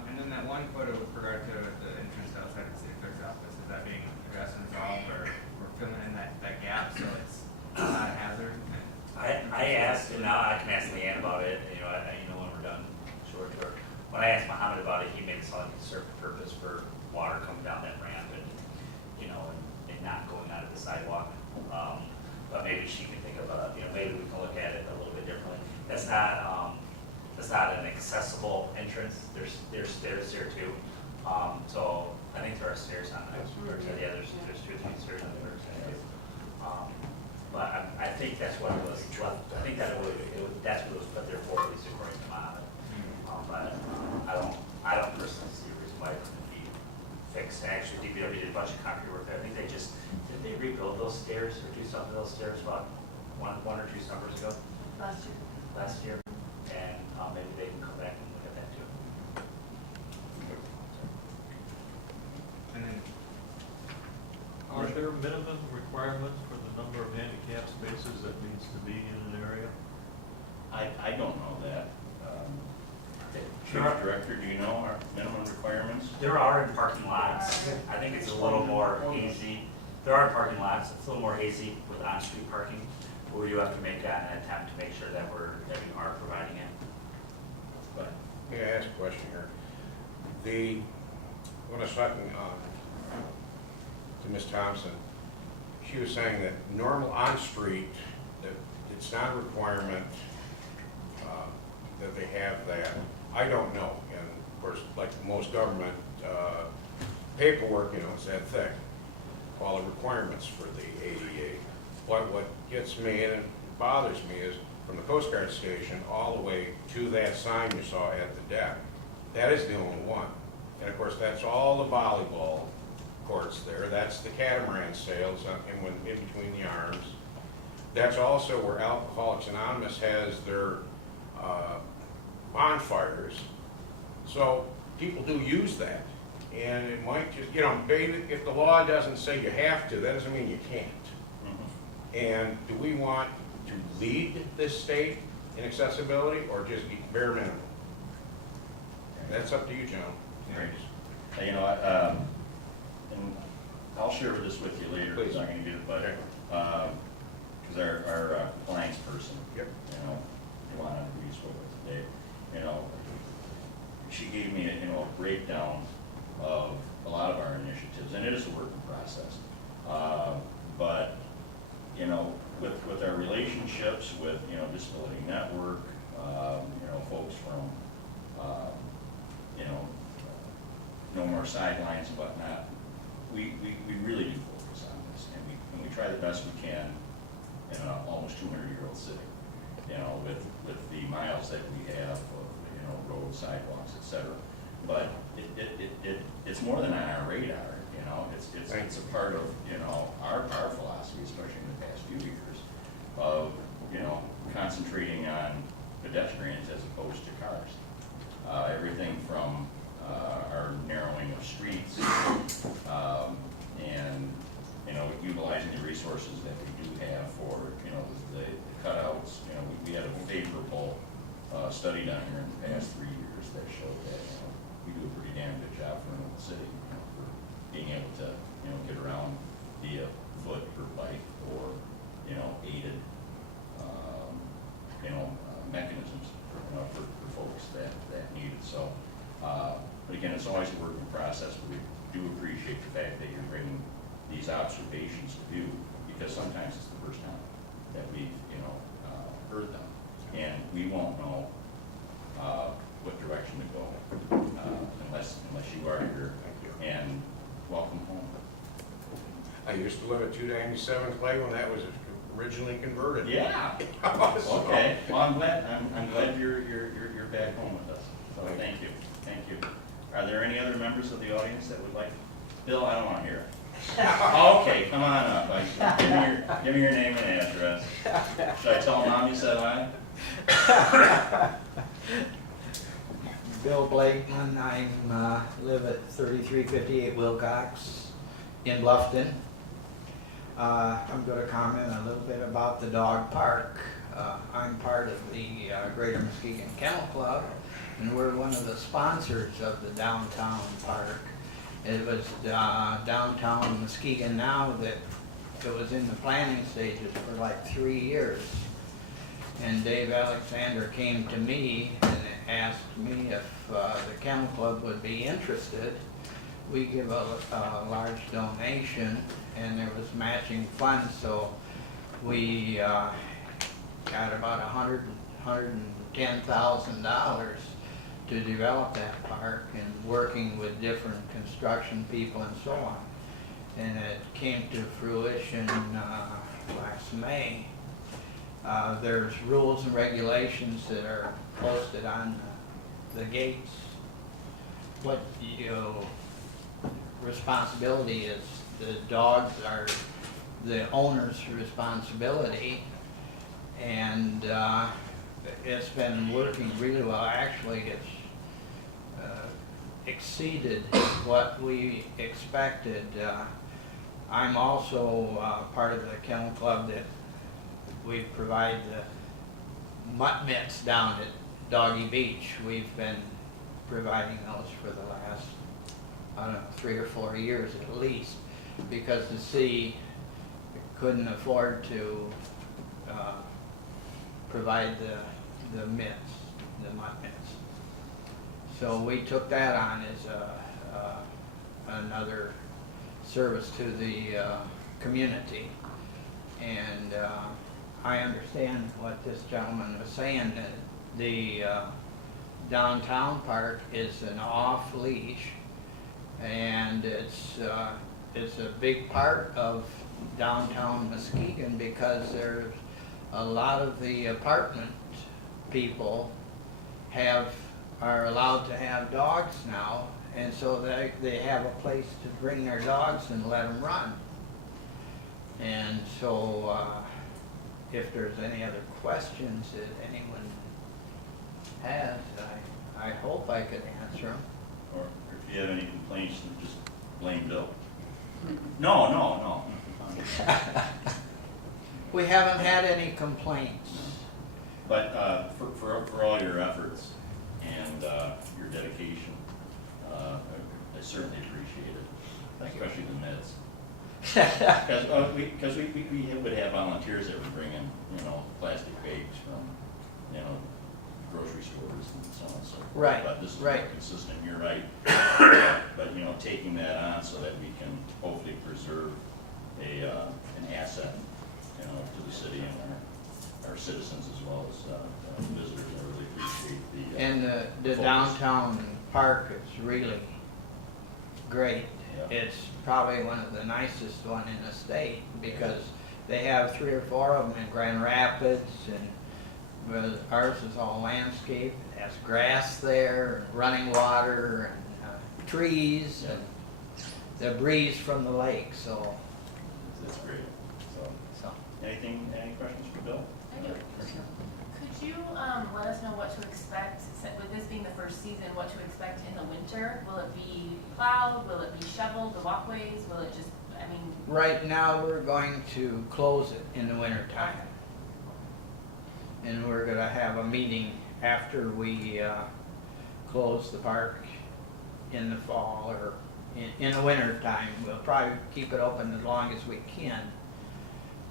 And then that one photo with regard to the entrance outside of the city clerk's office, is that being addressed and resolved, or we're filling in that gap so it's not a hazard? I asked, and now I can ask Leanne about it, you know, when we're done, short tour. When I asked Mohammed about it, he made it sound like it served a purpose for water coming down that ramp and, you know, and not going onto the sidewalk. But maybe she can think about, you know, maybe we can look at it a little bit differently. That's not an accessible entrance. There's stairs there too. So I think there are stairs on the first side. Yeah, there's 2 or 3 stairs on the first side. But I think that's what it was. I think that's what it was put there for, at least according to Mohammed. But I don't personally see a reason why it couldn't be fixed. Actually, DPW did a bunch of concrete work there. I think did they rebuild those stairs or do something to those stairs about one or 2 summers ago? Last year. And maybe they can come back and look at that too. And then, Are there minimum requirements for the number of handicap spaces that needs to be in an area? I don't know that. Chief Sure. Director, do you know our minimum requirements? There are in parking lots. I think it's a little more hazy. There are parking lots. It's a little more hazy with on-street parking. But we do have to make an attempt to make sure that we are providing it. But May I ask a question here? When I was talking to Ms. Thompson, she was saying that normal on-street, that it's not a requirement that they have that. I don't know, and of course, like most government paperwork, you know, it's that thick, all the requirements for the ADA. What gets me and it bothers me is from the Coast Guard station all the way to that sign you saw at the deck. That is the only one. And of course, that's all the volleyball courts there. That's the catamaran sails in between the arms. That's also where Alcoholics Anonymous has their bonfires. So people do use that. And it might just, you know, if the law doesn't say you have to, that doesn't mean you can't. And do we want to lead this state in accessibility or just be bare minimum? That's up to you, John. Great. You know, and I'll share this with you later, because I'm going to get it, but because our compliance person, Yep. you know, Ilana, who we spoke with today, you know, she gave me a breakdown of a lot of our initiatives, and it is a working process. But you know, with our relationships with, you know, Disability Network, you know, folks from, you know, No More Sidelines and whatnot, we really do focus on this, and we try the best we can in an almost 200-year-old city, you know, with the miles that we have of, you know, roads, sidewalks, et cetera. But it's more than on our radar, you know, it's a part of, you know, our philosophy, especially in the past few years, of, you know, concentrating on pedestrians as opposed to cars. Everything from our narrowing of streets and, you know, utilizing the resources that we do have for, you know, the cutouts. You know, we had a favorable study done here in the past 3 years that showed that, you know, we do a pretty damn good job for an old city, you know, for being able to, you know, get around via foot or bike or, you know, aided, you know, mechanisms, you know, for folks that need it. So, but again, it's always a working process. We do appreciate the fact that you're bringing these observations to view, because sometimes it's the first time that we've, heard them. And we won't know what direction to go unless you are here. And welcome home. I used to live at 297 Clay when that was originally converted. Yeah. So- Okay. Well, I'm glad you're back home with us. So thank you. Are there any other members of the audience that would like? Bill, I don't want to hear it. Okay, come on up. Give me your name and address. Should I tell Mom you said hi? Bill Blakeman, I live at 3358 Wilcox in Bluffton. I'm going to comment a little bit about the dog park. I'm part of the Greater Muskegon Kennel Club, and we're one of the sponsors of the downtown park. It was downtown Muskegon now that it was in the planning stages for like 3 years. And Dave Alexander came to me and asked me if the Kennel Club would be interested. We give a large donation, and there was matching funds, so we got about $110,000 to develop that park, and working with different construction people and so on. And it came to fruition last May. There's rules and regulations that are posted on the gates. What responsibility is, the dogs are the owner's responsibility, and it's been working really well. Actually, it's exceeded what we expected. I'm also part of the Kennel Club that we provide the mutt mitts down at Doggy Beach. We've been providing those for the last, I don't know, 3 or 4 years at least, because the city couldn't afford to provide the mitts, the mutt mitts. So we took that on as another service to the community. And I understand what this gentleman was saying, that the downtown park is an off-leash, and it's a big part of downtown Muskegon because there's a lot of the apartment people are allowed to have dogs now, and so they have a place to bring their dogs and let them run. And so if there's any other questions that anyone has, I hope I could answer them. Or if you have any complaints, then just blame Bill. No. We haven't had any complaints. But for all your efforts and your dedication, I certainly appreciate it, especially the meds. Because we would have volunteers that would bring in, plastic bags from, grocery stores and so on and so forth. Right, But this is right. more consistent, you're right. But, taking that on so that we can hopefully preserve an asset, to the city and our citizens as well as visitors. I really appreciate the And the focus. downtown park is really great. Yeah. It's probably one of the nicest one in the state because they have 3 or 4 of them in Grand Rapids, and ours is all landscape. It has grass there, and running water, and trees, and the breeze from the lake. So, It's great. so. Any questions for Bill? I do. Could you let us know what to expect, with this being the first season, what to expect in the winter? Will it be plowed? Will it be shoveled, the walkways? Will it just, Right now, we're going to close it in the winter time. And we're gonna have a meeting after we close the park in the fall, or in the winter time. We'll probably keep it open as long as we can.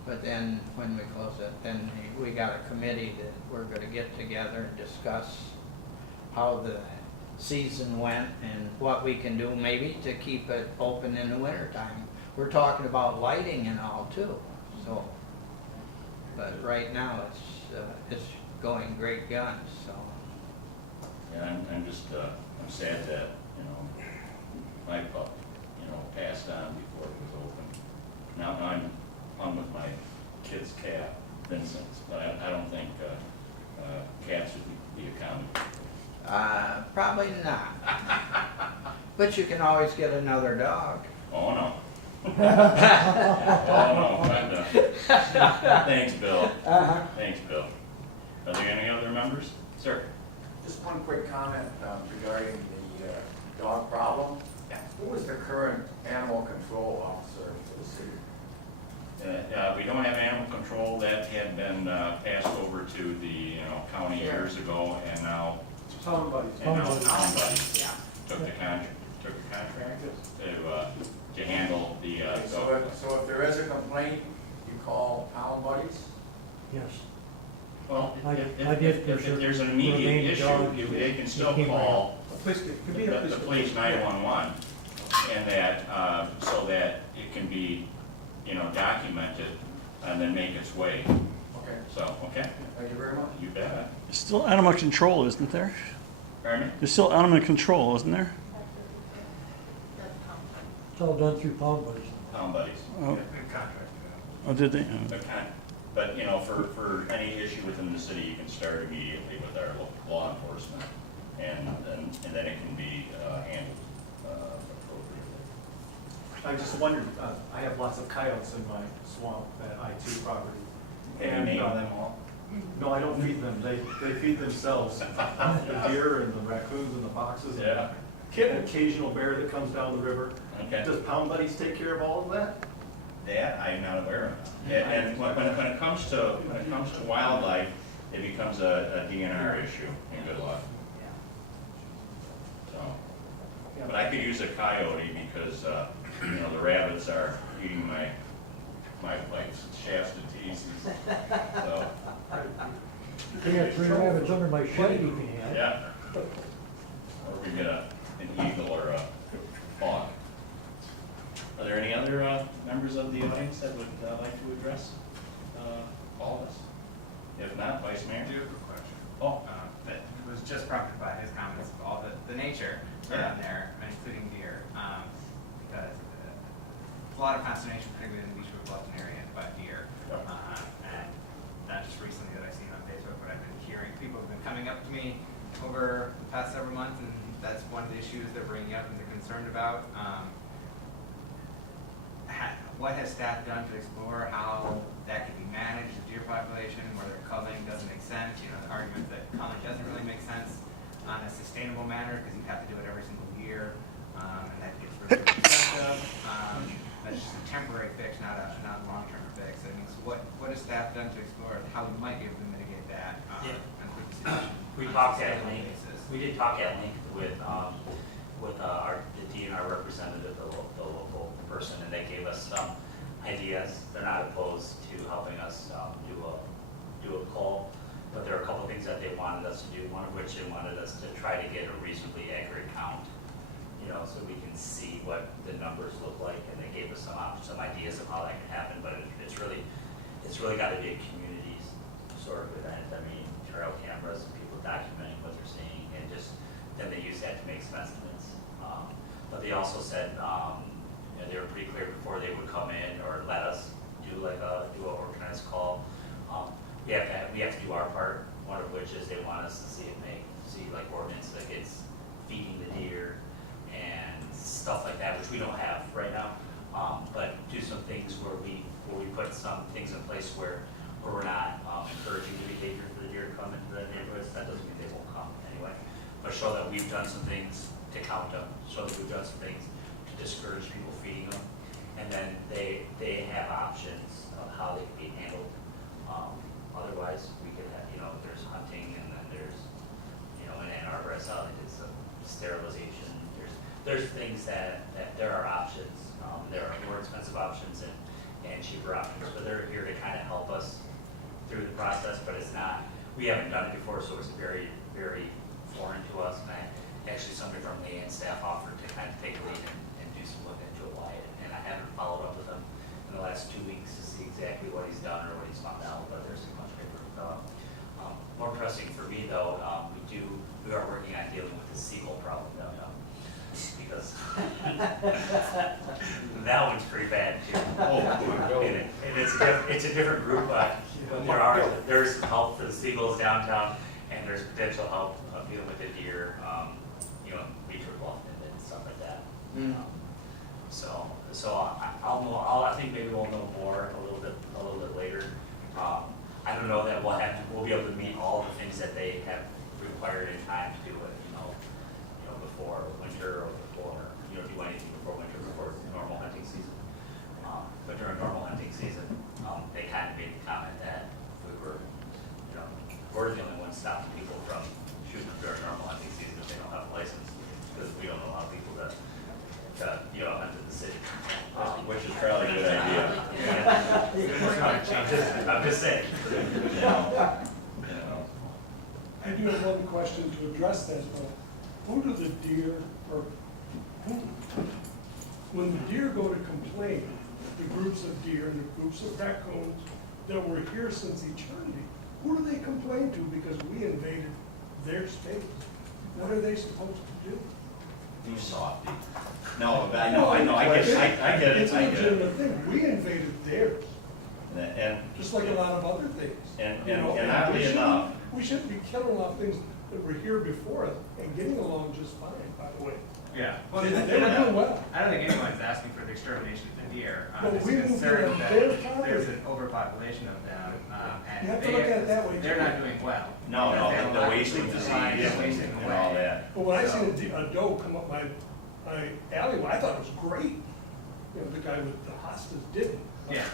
But then, when we close it, then we got a committee that we're gonna get together and discuss how the season went and what we can do maybe to keep it open in the winter time. We're talking about lighting and all too, so. But right now, it's going great guns, so. Yeah, I'm just, I'm sad that, you know, my pup, you know, passed on before it was open. Now I'm on with my kid's cat, Vincent's, but I don't think cats would be accounted. Probably not. But you can always get another dog. Oh, no. Oh, no, I'm done. Thanks, Bill. Thanks, Bill. Are there any other members? Sir? Just one quick comment regarding the dog problem. Who is the current animal control officer for the city? We don't have animal control. That had been passed over to the county years ago, and now Town buddies. somebody took the contract to handle the So if there is a complaint, you call Town Buddies? Yes. well, I if did, there's an immediate dog, issue, they can still he came right call Police, it could be a the police 911, and that so that it can be documented and then make its way. Okay, So okay, thank you very much. you bet. There's still animal control, isn't there? Pardon me? There's still animal control, isn't there? That's It's all done through Pound Buddies. Town buddies. Oh, Good contract. oh, did they? But for any issue within the city, you can start immediately with our law enforcement, and then it can be handled appropriately. I just wondered, I have lots of coyotes in my swamp, that I-2 property. Can you name them all? No, I don't feed them, they feed themselves. The deer and the raccoons and the foxes. Yeah. An occasional bear that comes down the river. Okay. Does Pound Buddies take care of all of that? That I'm not aware of. And when it comes to wildlife, it becomes a DNR issue, and good luck. So, but I could use a coyote because the rabbits are eating my Shasta teas. So, I got 3 rabbits under my shed you can have. yeah. Or we get an eagle or a hawk. Are there any other members of the audience that would like to address all of us? If not, Vice Mayor? I do have a question. Oh. That was just prompted by his comments of all the nature down there, including deer. Because there's a lot of consternation, particularly in the Beechwood Bluffton area, about deer. And not just recently that I've seen on Facebook, but I've been hearing people have been coming up to me over the past several months, and that's one of the issues they're bringing up and they're concerned about. What has staff done to explore how that can be managed, the deer population, whether culling doesn't make sense, the argument that culling doesn't really make sense on a sustainable manner because you have to do it every single year, and that gets really expensive. That's just a temporary fix, not a long-term fix. I mean, so what has staff done to explore how we might be able to mitigate that? We talked at length. We did talk at length with the DNR representative, the local person, and they gave us some ideas. They're not opposed to helping us do a call, but there are a couple of things that they wanted us to do. One of which they wanted us to try to get a reasonably accurate count, so we can see what the numbers look like. And they gave us some ideas of how that can happen. But it's really got to be a community sort of event. I mean, trail cameras and people documenting what they're seeing, and just then they use that to make some estimates. But they also said they were pretty clear before they would come in or let us do an organized call. We have to do our part. One of which is they want us to see like ordinance that gets feeding the deer and stuff like that, which we don't have right now. But do some things where we put some things in place where we're not encouraging the behavior for the deer to come into the neighborhoods. That doesn't mean they won't come anyway. But show that we've done some things to count them, show that we've done some things to discourage people feeding them, and then they have options of how they can be handled. Otherwise, we could have, there's hunting, and then there's, in Ann Arbor, I saw they did some sterilization. There's things that there are options. There are more expensive options and cheaper options, but they're here to kind of help us through the process. But it's not, we haven't done it before, so it's very, very foreign to us. And actually somebody from the AN staff offered to kind of take a lead and do some look into apply it. And I haven't followed up with them in the last 2 weeks to see exactly what That one's pretty bad too. Oh, And it's a different group. There's help for the seagulls downtown, and there's potential help dealing with the deer, beach Bluffton and stuff like that. I think maybe we'll know more a little bit later. I don't know that we'll be able to meet all the things that they have required in time to do it, before winter or before, do anything before winter, before normal hunting season. But during normal hunting season, they kind of made the comment that we're the only ones stopping people from shooting during normal hunting season if they don't have a license, because we don't allow people to hunt in the city. Which is probably a good idea. I'm just saying. I do have one question to address that though. Who do the deer, or when the deer go to complain, the groups of deer and the groups of raccoons that were here since eternity, who do they complain to because we invaded their space? What are they supposed to do? You softy. No, I know, I get it. It's a legitimate thing. We invaded theirs, And, just like a lot of other things. and oddly enough, We shouldn't be killing off things that were here before us and getting along just fine, by the way. Yeah. Well, They were doing well. I don't think anyone's asking for the extermination of the deer. But There's we a moved concern on that their property. there's an overpopulation of them, You have and to look at it that way, they're too. not doing well. no, Because they have the a lot wasting of disease supplies, wasting and away. all that. But when I seen a doe come up my alleyway, I thought it was great. The guy with the hostas didn't. Yeah.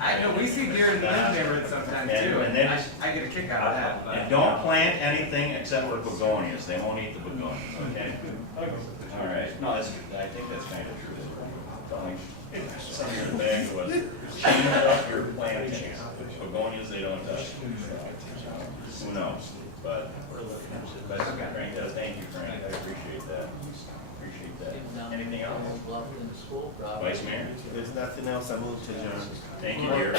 I know, we see deer in the neighborhood sometimes And- too, and and then- I get a kick out of that, but. And don't plant anything except for begonias, they won't eat the begonias, okay? All right, no, I think that's kind of true. Don't, something in the bag was, clean up your plantings, begonias they don't touch. Who knows, but Frank does, thank you, Frank, I appreciate that. Anything else? Vice Mayor? There's nothing else, I move to adjourn. Thank you, dear.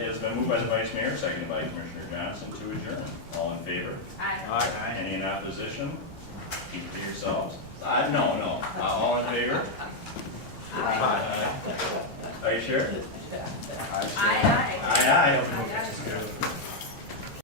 It has been moved by the Vice Mayor, seconded by Commissioner Johnson to adjourn. All in favor? Aye. Any in opposition? Keep it to yourselves. No. All in favor? Are you sure? Aye. Aye.